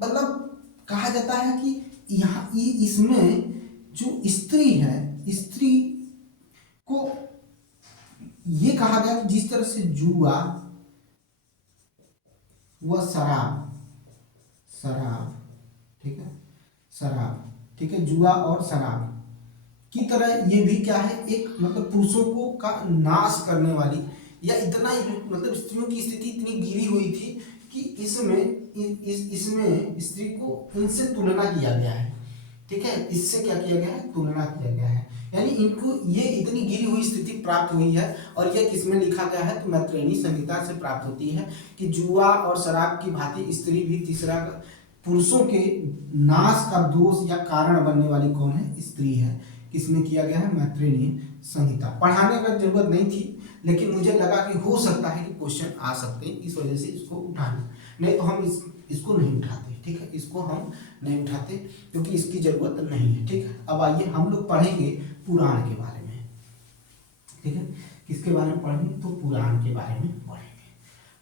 मतलब कहा जाता है कि यहाँ इसमें जो स्त्री है, स्त्री को ये कहा गया कि जिस तरह से जुआ व शराब, ठीक है, शराब, ठीक है, जुआ और शराब की तरह ये भी क्या है, एक मतलब पुरुषों को का नाश करने वाली, या इतना मतलब स्त्रियों की स्थिति इतनी गिरी हुई थी कि इसमें स्त्री को इनसे तुलना किया गया है ठीक है, इससे क्या किया गया है, तुलना किया गया है। यानी इनको ये इतनी गिरी हुई स्थिति प्राप्त हुई है, और ये किसमें लिखा गया है, तो मैत्रेयी संहिता से प्राप्त होती है कि जुआ और शराब की भांति स्त्री भी तीसरा पुरुषों के नाश का दोष या कारण बनने वाली कौन है, स्त्री है। किसमें किया गया है, मैत्रेयी संहिता। पढ़ाने का जरूरत नहीं थी, लेकिन मुझे लगा कि हो सकता है कि क्वेश्चन आ सकते हैं, इस वजह से इसको उठा लिया। नहीं तो हम इसको नहीं उठाते, ठीक है, इसको हम नहीं उठाते क्योंकि इसकी जरूरत नहीं है। ठीक है, अब आइए हम लोग पढ़ेंगे पुराण के बारे में। ठीक है, किसके बारे में पढ़ेंगे, तो पुराण के बारे में पढ़ेंगे।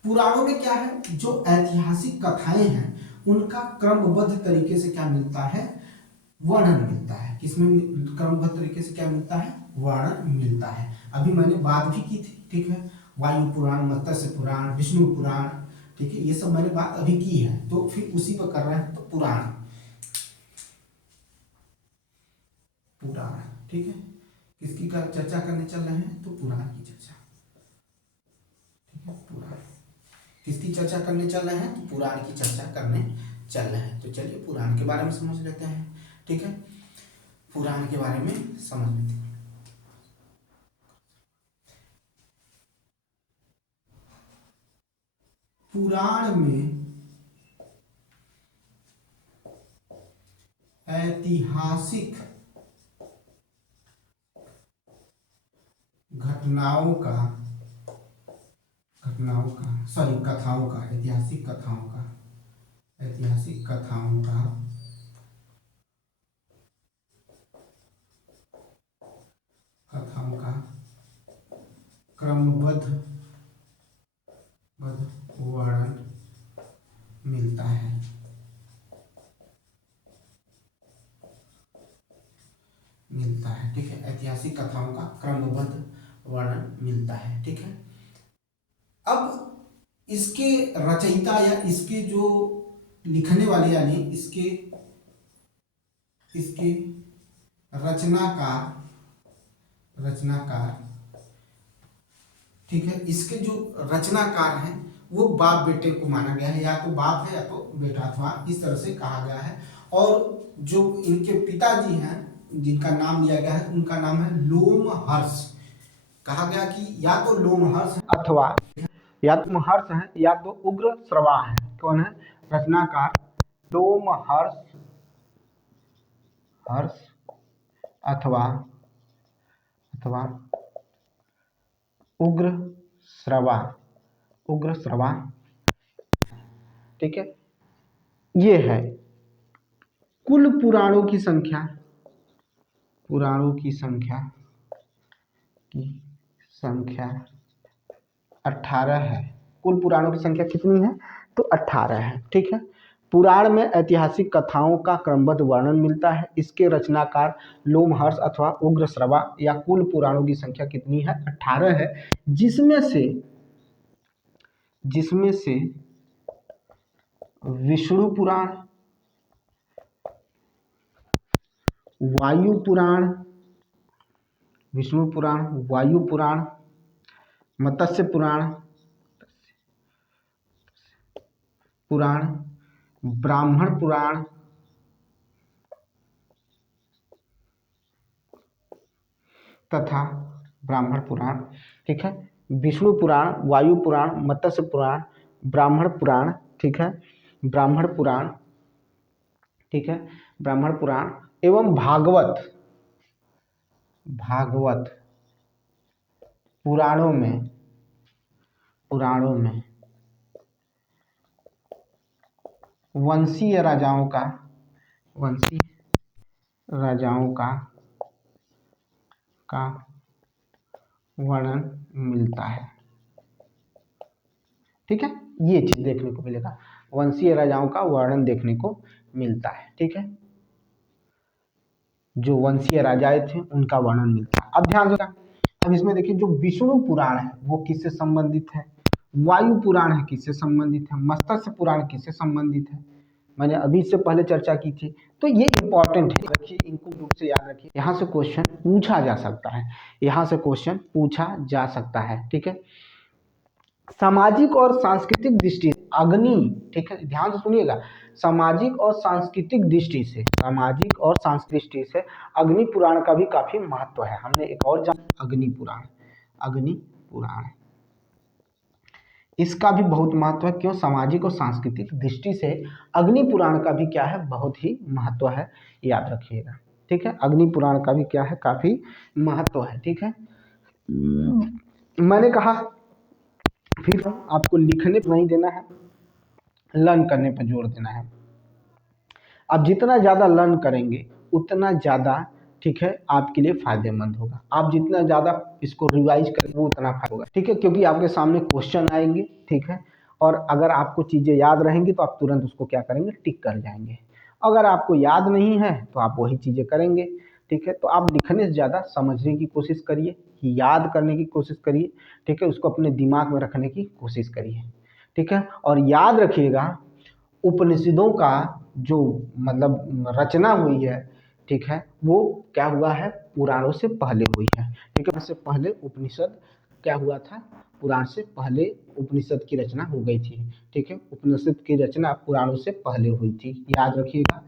पुराणों में क्या है, जो ऐतिहासिक कथाएं हैं उनका क्रमबद्ध तरीके से क्या मिलता है, वर्णन मिलता है। किसमें क्रमबद्ध तरीके से क्या मिलता है, वर्णन मिलता है। अभी मैंने बात भी की थी, ठीक है, वायु पुराण, मत्स्य पुराण, विष्णु पुराण, ठीक है, ये सब मैंने बात अभी की है, तो फिर उसी पर कर रहे हैं। तो पुराण, पुराण, ठीक है, किसकी का चर्चा करने चल रहे हैं, तो पुराण की चर्चा। ठीक है, पुराण किसकी चर्चा करने चल रहे हैं, तो पुराण की चर्चा करने चल रहे हैं। तो चलिए पुराण के बारे में समझ लेते हैं। ठीक है, पुराण के बारे में समझ लेते हैं। पुराण में ऐतिहासिक कथाओं का क्रमबद्ध वर्णन मिलता है। ठीक है, ऐतिहासिक कथाओं का क्रमबद्ध वर्णन मिलता है। ठीक है, अब इसके रचयिता या इसके जो लिखने वाले, यानी इसके रचनाकार, ठीक है, इसके जो रचनाकार हैं वो बाप बेटे को माना गया है, या तो बाप है या तो बेटा, अथवा इस तरह से कहा गया है। और जो इनके पिताजी हैं जिनका नाम लिया गया है, उनका नाम है लोमहर्ष। कहा गया कि या तो लोमहर्ष अथवा या तो हर्ष है या तो उग्र श्रवा है। कौन है, रचनाकार लोमहर्ष अथवा उग्र श्रवा। ठीक है, ये है। कुल पुराणों की संख्या 18 है। कुल पुराणों की संख्या कितनी है, तो 18 है। ठीक है, पुराण में ऐतिहासिक कथाओं का क्रमबद्ध वर्णन मिलता है। इसके रचनाकार लोमहर्ष अथवा उग्र श्रवा, या कुल पुराणों की संख्या कितनी है, 18 है, जिसमें से विष्णु पुराण, वायु पुराण, मत्स्य पुराण, ब्राह्मण पुराण तथा ठीक है, विष्णु पुराण, वायु पुराण, मत्स्य पुराण, ब्राह्मण पुराण, ठीक है, ब्राह्मण पुराण एवं भागवत पुराणों में वंशीय राजाओं का वर्णन मिलता है। ठीक है, ये चीज देखने को मिलेगा, वंशीय राजाओं का वर्णन देखने को मिलता है। ठीक है, जो वंशीय राजाएं थे उनका वर्णन मिलता है। अब ध्यान देना, अब इसमें देखिए, जो विष्णु पुराण है वो किससे संबंधित है, वायु पुराण है किससे संबंधित है, मत्स्य पुराण किससे संबंधित है, मैंने अभी से पहले चर्चा की थी। तो ये इंपॉर्टेंट है, रखिए, इनको रूप से याद रखिए, यहाँ से क्वेश्चन पूछा जा सकता है। ठीक है, सामाजिक और सांस्कृतिक दृष्टि अग्नि, ठीक है, ध्यान से सुनिएगा, सामाजिक और सांस्कृतिक दृष्टि से, सामाजिक और सांस्कृतिक दृष्टि से अग्नि पुराण का भी काफी महत्व है। हमने एक और जाना अग्नि पुराण, अग्नि पुराण इसका भी बहुत महत्व है। क्यों? सामाजिक और सांस्कृतिक दृष्टि से अग्नि पुराण का भी क्या है, बहुत ही महत्व है, याद रखिएगा, ठीक है। अग्नि पुराण का भी क्या है, काफी महत्व है, ठीक है। मैंने कहा फिर आपको लिखने पर नहीं देना है, लर्न करने पर जोर देना है। आप जितना ज़्यादा लर्न करेंगे उतना ज़्यादा, ठीक है, आपके लिए फायदेमंद होगा। आप जितना ज़्यादा इसको रिवाइज करेंगे वो उतना फायदा होगा, ठीक है, क्योंकि आपके सामने क्वेश्चन आएंगे, ठीक है, और अगर आपको चीज़ें याद रहेंगी तो आप तुरंत उसको क्या करेंगे, टिक कर जाएंगे। अगर आपको याद नहीं है तो आप वही चीज़ें करेंगे, ठीक है। तो आप लिखने से ज़्यादा समझने की कोशिश करिए, याद करने की कोशिश करिए, ठीक है, उसको अपने दिमाग में रखने की कोशिश करिए, ठीक है। और याद रखिएगा उपनिषदों का जो मतलब रचना हुई है, ठीक है, वो क्या हुआ है, पुराणों से पहले हुई है, ठीक है। इससे पहले उपनिषद क्या हुआ था, पुराण से पहले उपनिषद की रचना हो गई थी, ठीक है। उपनिषद की रचना पुराणों से पहले हुई थी, याद रखिएगा।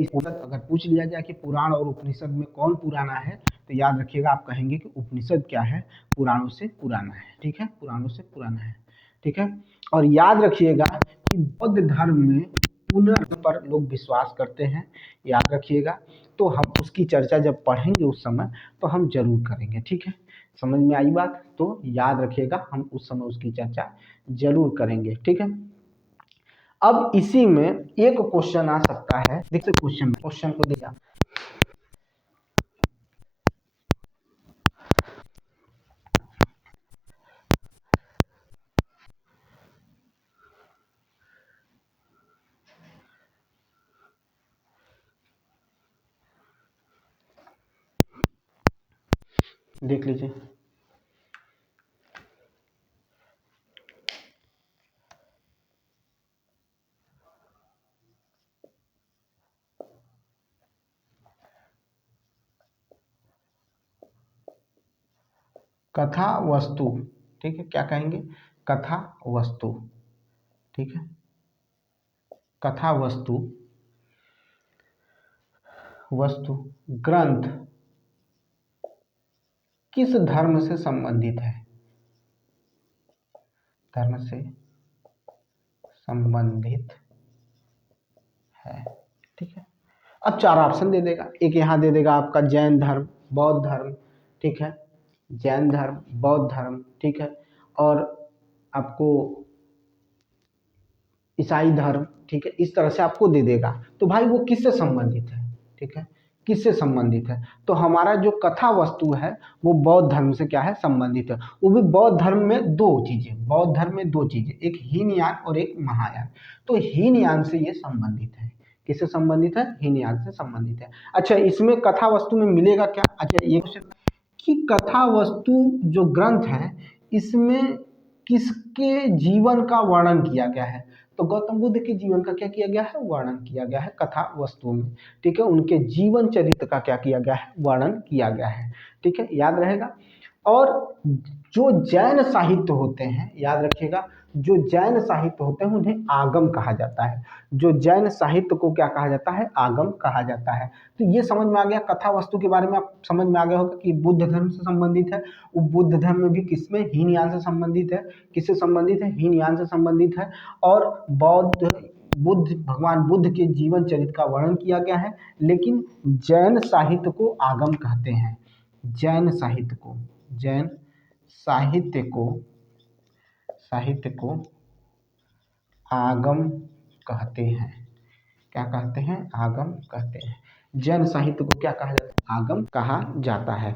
इस अगर पूछ लिया जाए कि पुराण और उपनिषद में कौन पुराना है, तो याद रखिएगा आप कहेंगे कि उपनिषद क्या है, पुराणों से पुराना है, ठीक है, पुराणों से पुराना है, ठीक है। और याद रखिएगा कि बौद्ध धर्म में पुनर्जन्म पर लोग विश्वास करते हैं, याद रखिएगा। तो हम उसकी चर्चा जब पढ़ेंगे उस समय तो हम जरूर करेंगे, ठीक है। समझ में आई बात? तो याद रखिएगा हम उस समय उसकी चर्चा जरूर करेंगे, ठीक है। अब इसी में एक क्वेश्चन आ सकता है, देखिए क्वेश्चन को देखिए, देख लीजिए। कथा वस्तु, ठीक है, क्या कहेंगे, कथा वस्तु, ठीक है, कथा वस्तु, वस्तु ग्रंथ किस धर्म से संबंधित है, धर्म से संबंधित है, ठीक है। अब चार ऑप्शन दे देगा, एक यहाँ दे देगा आपका जैन धर्म, बौद्ध धर्म, ठीक है, जैन धर्म, बौद्ध धर्म, ठीक है, और आपको ईसाई धर्म, ठीक है, इस तरह से आपको दे देगा। तो भाई वो किससे संबंधित है, ठीक है, किससे संबंधित है? तो हमारा जो कथा वस्तु है वो बौद्ध धर्म से क्या है, संबंधित है। वो भी बौद्ध धर्म में दो चीजें, बौद्ध धर्म में दो चीजें, एक हीनयान और एक महायान। तो हीनयान से ये संबंधित है, किससे संबंधित है, हीनयान से संबंधित है। अच्छा, इसमें कथा वस्तु में मिलेगा क्या? अच्छा, ये क्वेश्चन कि कथा वस्तु जो ग्रंथ है इसमें किसके जीवन का वर्णन किया गया है? तो गौतम बुद्ध के जीवन का क्या किया गया है, वर्णन किया गया है कथा वस्तु में, ठीक है। उनके जीवन चरित्र का क्या किया गया है, वर्णन किया गया है, ठीक है, याद रहेगा। और जो जैन साहित्य होते हैं, याद रखिएगा, जो जैन साहित्य होते हैं उन्हें आगम कहा जाता है। जो जैन साहित्य को क्या कहा जाता है, आगम कहा जाता है। तो ये समझ में आ गया, कथा वस्तु के बारे में आप समझ में आ गया होगा कि बुद्ध धर्म से संबंधित है। वो बुद्ध धर्म में भी किसमें, हीनयान से संबंधित है, किससे संबंधित है, हीनयान से संबंधित है। और बौद्ध बुद्ध भगवान बुद्ध के जीवन चरित्र का वर्णन किया गया है। लेकिन जैन साहित्य को आगम कहते हैं, जैन साहित्य को, जैन साहित्य को, साहित्य को आगम कहते हैं। क्या कहते हैं, आगम कहते हैं। जैन साहित्य को क्या कहा जाता है, आगम कहा जाता है।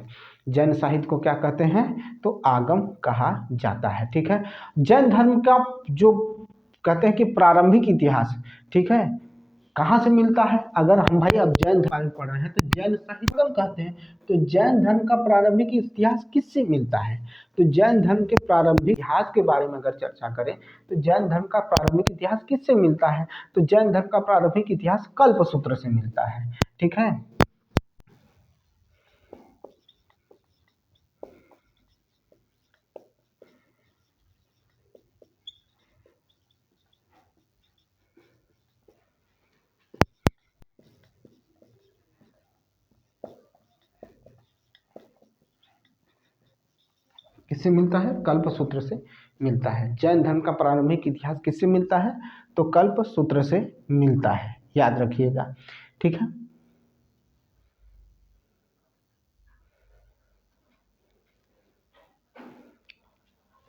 जैन साहित्य को क्या कहते हैं, तो आगम कहा जाता है, ठीक है। जैन धर्म का जो कहते हैं कि प्रारंभिक इतिहास, ठीक है, कहाँ से मिलता है? अगर हम भाई अब जैन धर्म में पढ़ रहे हैं तो जैन साहित्य हम कहते हैं। तो जैन धर्म का प्रारंभिक इतिहास किससे मिलता है? तो जैन धर्म के प्रारंभिक इतिहास के बारे में अगर चर्चा करें तो जैन धर्म का प्रारंभिक इतिहास किससे मिलता है? तो जैन धर्म का प्रारंभिक इतिहास कल्पसूत्र से मिलता है, ठीक है। किससे मिलता है? कल्प सूत्र से मिलता है। जैन धर्म का प्रारंभिक इतिहास किससे मिलता है? तो कल्प सूत्र से मिलता है, याद रखिएगा, ठीक है।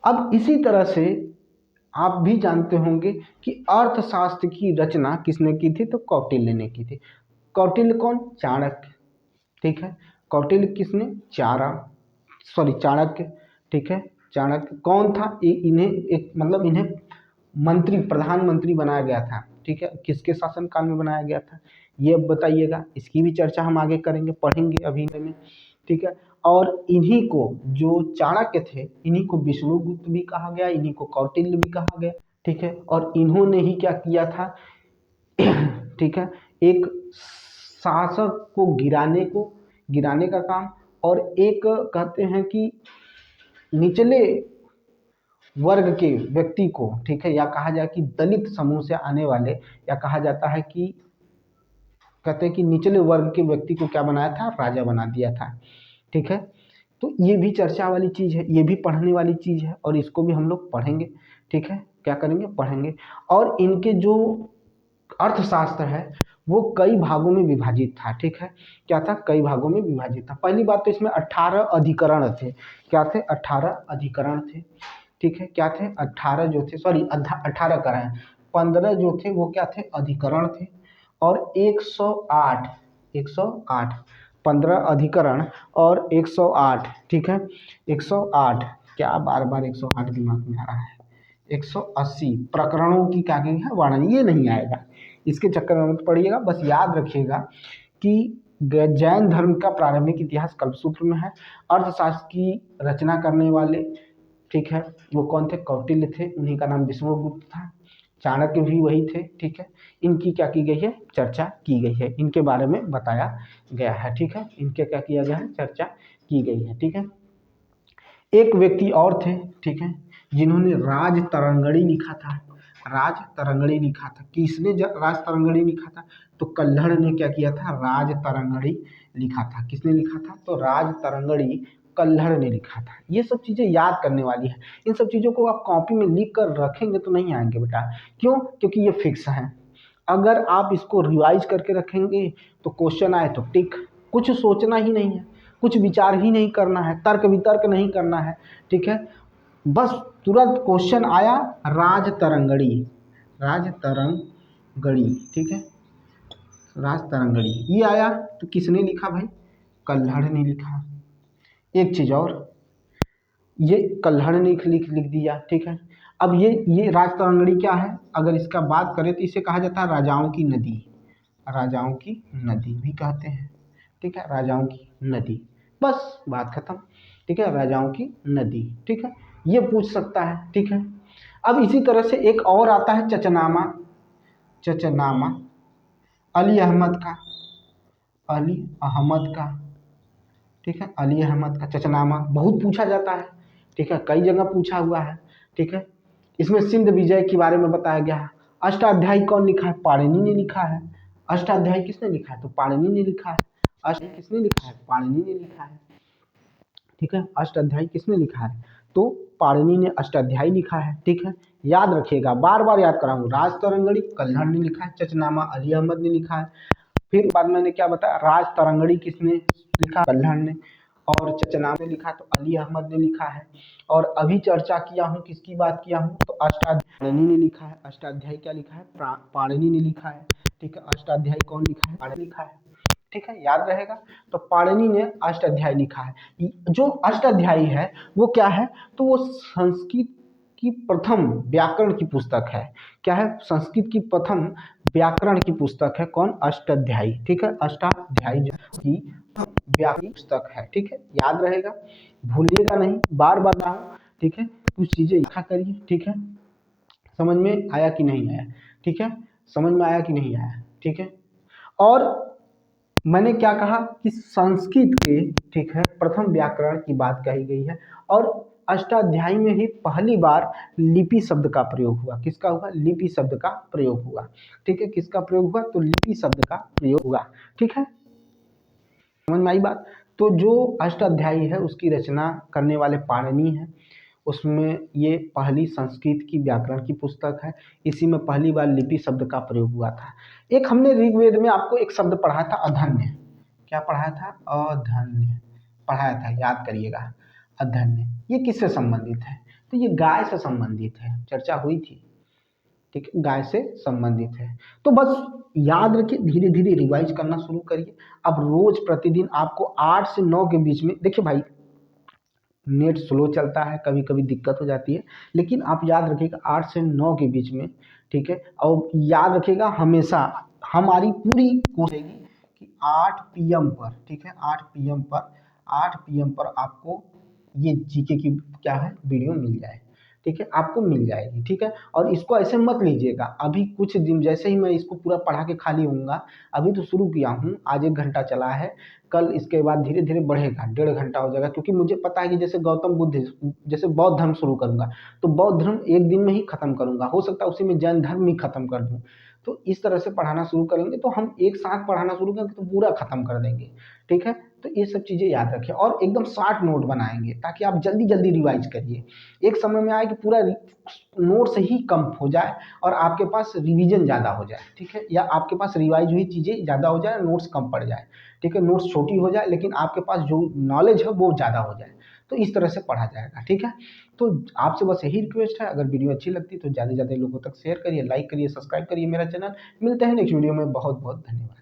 अब इसी तरह से आप भी जानते होंगे कि अर्थशास्त्र की रचना किसने की थी? तो कौटिल्य ने की थी। कौटिल्य कौन? चाणक्य, ठीक है। कौटिल्य किसने? चाणक्य, ठीक है। चाणक्य कौन था? इन्हें एक मतलब इन्हें मंत्री, प्रधानमंत्री बनाया गया था, ठीक है। किसके शासनकाल में बनाया गया था ये अब बताइएगा। इसकी भी चर्चा हम आगे करेंगे, पढ़ेंगे अभी में, ठीक है। और इन्हीं को, जो चाणक्य थे, इन्हीं को विष्णुगुप्त भी कहा गया, इन्हीं को कौटिल्य भी कहा गया, ठीक है। और इन्होंने ही क्या किया था ठीक है, एक शासक को गिराने का काम, और एक कहते हैं कि निचले वर्ग के व्यक्ति को, ठीक है, या कहा जाए कि दलित समूह से आने वाले, या कहा जाता है कि कहते हैं कि निचले वर्ग के व्यक्ति को क्या बनाया था? राजा बना दिया था, ठीक है। तो ये भी चर्चा वाली चीज़ है, ये भी पढ़ने वाली चीज़ है, और इसको भी हम लोग पढ़ेंगे, ठीक है। क्या करेंगे? पढ़ेंगे। और इनके जो अर्थशास्त्र है वो कई भागों में विभाजित था, ठीक है। क्या था? कई भागों में विभाजित था। पहली बात तो इसमें 18 अधिकरण थे। क्या थे? 18 अधिकरण थे, ठीक है। क्या थे? 18 जो थे, सॉरी 18 कराएं, 15 जो थे वो क्या थे? अधिकरण थे। और 108 15 अधिकरण और 108, ठीक है। 108, क्या बार बार 108 दिमाग में आ रहा है, 180 प्रकरणों की क्या की है? वर्णन। ये नहीं आएगा, इसके चक्कर में मत पड़िएगा, बस याद रखिएगा कि जैन धर्म का प्रारंभिक इतिहास कल्पसूत्र में है। अर्थशास्त्र की रचना करने वाले, ठीक है, वो कौन थे? कौटिल्य थे, उन्हीं का नाम विष्णुगुप्त था। चाणक्य भी वही थे, ठीक है। इनकी क्या की गई है? चर्चा की गई है, इनके बारे में बताया गया है, ठीक है। इनके क्या किया गया है? चर्चा की गई है, ठीक है। एक व्यक्ति और थे, ठीक है, जिन्होंने राज तरंगणी लिखा था। राज तरंगणी लिखा था। किसने राज तरंगणी लिखा था? तो कल्हड़ ने क्या किया था? राज तरंगणी लिखा था। किसने लिखा था? तो राज तरंगणी कल्हड़ ने लिखा था। ये सब चीज़ें याद करने वाली है। इन सब चीज़ों को आप कॉपी में लिख कर रखेंगे तो नहीं आएंगे बेटा। क्यों? क्योंकि ये फिक्स है। अगर आप इसको रिवाइज करके रखेंगे तो क्वेश्चन आए तो टिक, कुछ सोचना ही नहीं है, कुछ विचार ही नहीं करना है, तर्क वितर्क नहीं करना है, ठीक है। बस तुरंत क्वेश्चन आया, राज तरंगड़ी, राज तरंगड़ी, ठीक है, राज तरंगड़ी ये आया तो किसने लिखा भाई? कल्हड़ ने लिखा। एक चीज और, ये कल्हड़ ने लिख दिया, ठीक है। अब ये राज तरंगड़ी क्या है? अगर इसका बात करें तो इसे कहा जाता है राजाओं की नदी, राजाओं की नदी भी कहते हैं, ठीक है, राजाओं की नदी। बस बात खत्म, ठीक है, राजाओं की नदी, ठीक है। ये पूछ सकता है, ठीक है। अब इसी तरह से एक और आता है चचनामा, चचनामा अली अहमद का, अली अहमद का, ठीक है, अली अहमद का चचनामा बहुत पूछा जाता है, ठीक है, कई जगह पूछा हुआ है, ठीक है। इसमें सिंध विजय के बारे में बताया गया है। अष्टाध्यायी कौन लिखा है? पाणिनि ने लिखा है। अष्टाध्यायी किसने लिखा है? तो पाणिनि ने लिखा है। अष्टाध्यायी किसने लिखा है? पाणिनि ने लिखा है, ठीक है। अष्टाध्यायी किसने लिखा है? तो पाणिनि ने अष्टाध्यायी लिखा है, ठीक है। याद रखिएगा, बार बार याद कराऊँ, राज तरंगड़ी कल्हड़ ने लिखा है, चचनामा अली अहमद ने लिखा है। फिर बाद मैंने क्या बताया? राज तरंगड़ी किसने लिखा? कल्हड़ ने। और चचनामा ने लिखा तो अली अहमद ने लिखा है। और अभी चर्चा किया हूँ, किसकी बात किया हूँ? तो अष्टाध्यायी पाणिनि ने लिखा है। अष्टाध्यायी क्या लिखा है? पाणिनि ने लिखा है, ठीक है। अष्टाध्यायी कौन लिखा है? पाणिनि लिखा है, ठीक है, याद रहेगा। तो पाणिनि ने अष्टाध्यायी लिखा है। जो अष्टाध्यायी है वो क्या है? तो वो संस्कृत की प्रथम व्याकरण की पुस्तक है। क्या है? संस्कृत की प्रथम व्याकरण की पुस्तक है। कौन? अष्टाध्यायी, ठीक है। अष्टाध्यायी जो की व्याकरण पुस्तक है, ठीक है, याद रहेगा, भूलिएगा नहीं, बार बार ना, ठीक है। कुछ चीजें लिखा करिए, ठीक है। समझ में आया कि नहीं आया? ठीक है, समझ में आया कि नहीं आया? ठीक है। और मैंने क्या कहा कि संस्कृत के, ठीक है, प्रथम व्याकरण की बात कही गई है। और अष्टाध्यायी में ही पहली बार लिपि शब्द का प्रयोग हुआ। किसका हुआ? लिपि शब्द का प्रयोग हुआ, ठीक है। किसका प्रयोग हुआ? तो लिपि शब्द का प्रयोग हुआ, ठीक है, समझ में आई बात? तो जो अष्टाध्यायी है उसकी रचना करने वाले पाणिनि हैं। उसमें ये पहली संस्कृत की व्याकरण की पुस्तक है। इसी में पहली बार लिपि शब्द का प्रयोग हुआ था। एक हमने ऋग्वेद में आपको एक शब्द पढ़ा था अधन्य। क्या पढ़ाया था? अधन्य पढ़ाया था, याद करिएगा। अधन्य ये किससे संबंधित है? तो ये गाय से संबंधित है, चर्चा हुई थी। ठीक है, गाय से संबंधित है। तो बस याद रखिए, धीरे धीरे रिवाइज करना शुरू करिए। अब रोज प्रतिदिन आपको 8 से 9 के बीच में, देखिए भाई नेट स्लो चलता है, कभी कभी दिक्कत हो जाती है, लेकिन आप याद रखिएगा 8 से 9 के बीच में, ठीक है। और याद रखिएगा हमेशा हमारी पूरी कोशिश रहेगी कि 8 पीएम पर, ठीक है, 8 पीएम पर आपको ये जीके की क्या है वीडियो मिल जाए, ठीक है, आपको मिल जाएगी, ठीक है। और इसको ऐसे मत लीजिएगा, अभी कुछ दिन जैसे ही मैं इसको पूरा पढ़ा के खाली होऊंगा, अभी तो शुरू किया हूँ, आज 1 घंटा चला है, कल इसके बाद धीरे धीरे बढ़ेगा, 1.5 घंटा हो जाएगा, क्योंकि मुझे पता है कि जैसे गौतम बुद्ध, जैसे बौद्ध धर्म शुरू करूंगा तो बौद्ध धर्म एक दिन में ही खत्म करूंगा, हो सकता है उसी में जैन धर्म ही खत्म कर दूं। तो इस तरह से पढ़ाना शुरू करेंगे तो हम एक साथ पढ़ाना शुरू करेंगे तो पूरा खत्म कर देंगे, ठीक है। तो ये सब चीज़ें याद रखें और एकदम शार्ट नोट बनाएंगे ताकि आप जल्दी जल्दी रिवाइज करिए। एक समय में आए कि पूरा नोट से ही कम हो जाए और आपके पास रिवीजन ज़्यादा हो जाए, ठीक है, या आपके पास रिवाइज हुई चीज़ें ज़्यादा हो जाए, नोट्स कम पड़ जाए, ठीक है, नोट्स छोटी हो जाए लेकिन आपके पास जो नॉलेज है वो ज़्यादा हो जाए। तो इस तरह से पढ़ा जाएगा, ठीक है। तो आपसे बस यही रिक्वेस्ट है, अगर वीडियो अच्छी लगती है तो ज़्यादा से ज़्यादा लोगों तक शेयर करिए, लाइक करिए, सब्सक्राइब करिए मेरा चैनल। मिलते हैं नेक्स्ट वीडियो में, बहुत बहुत धन्यवाद।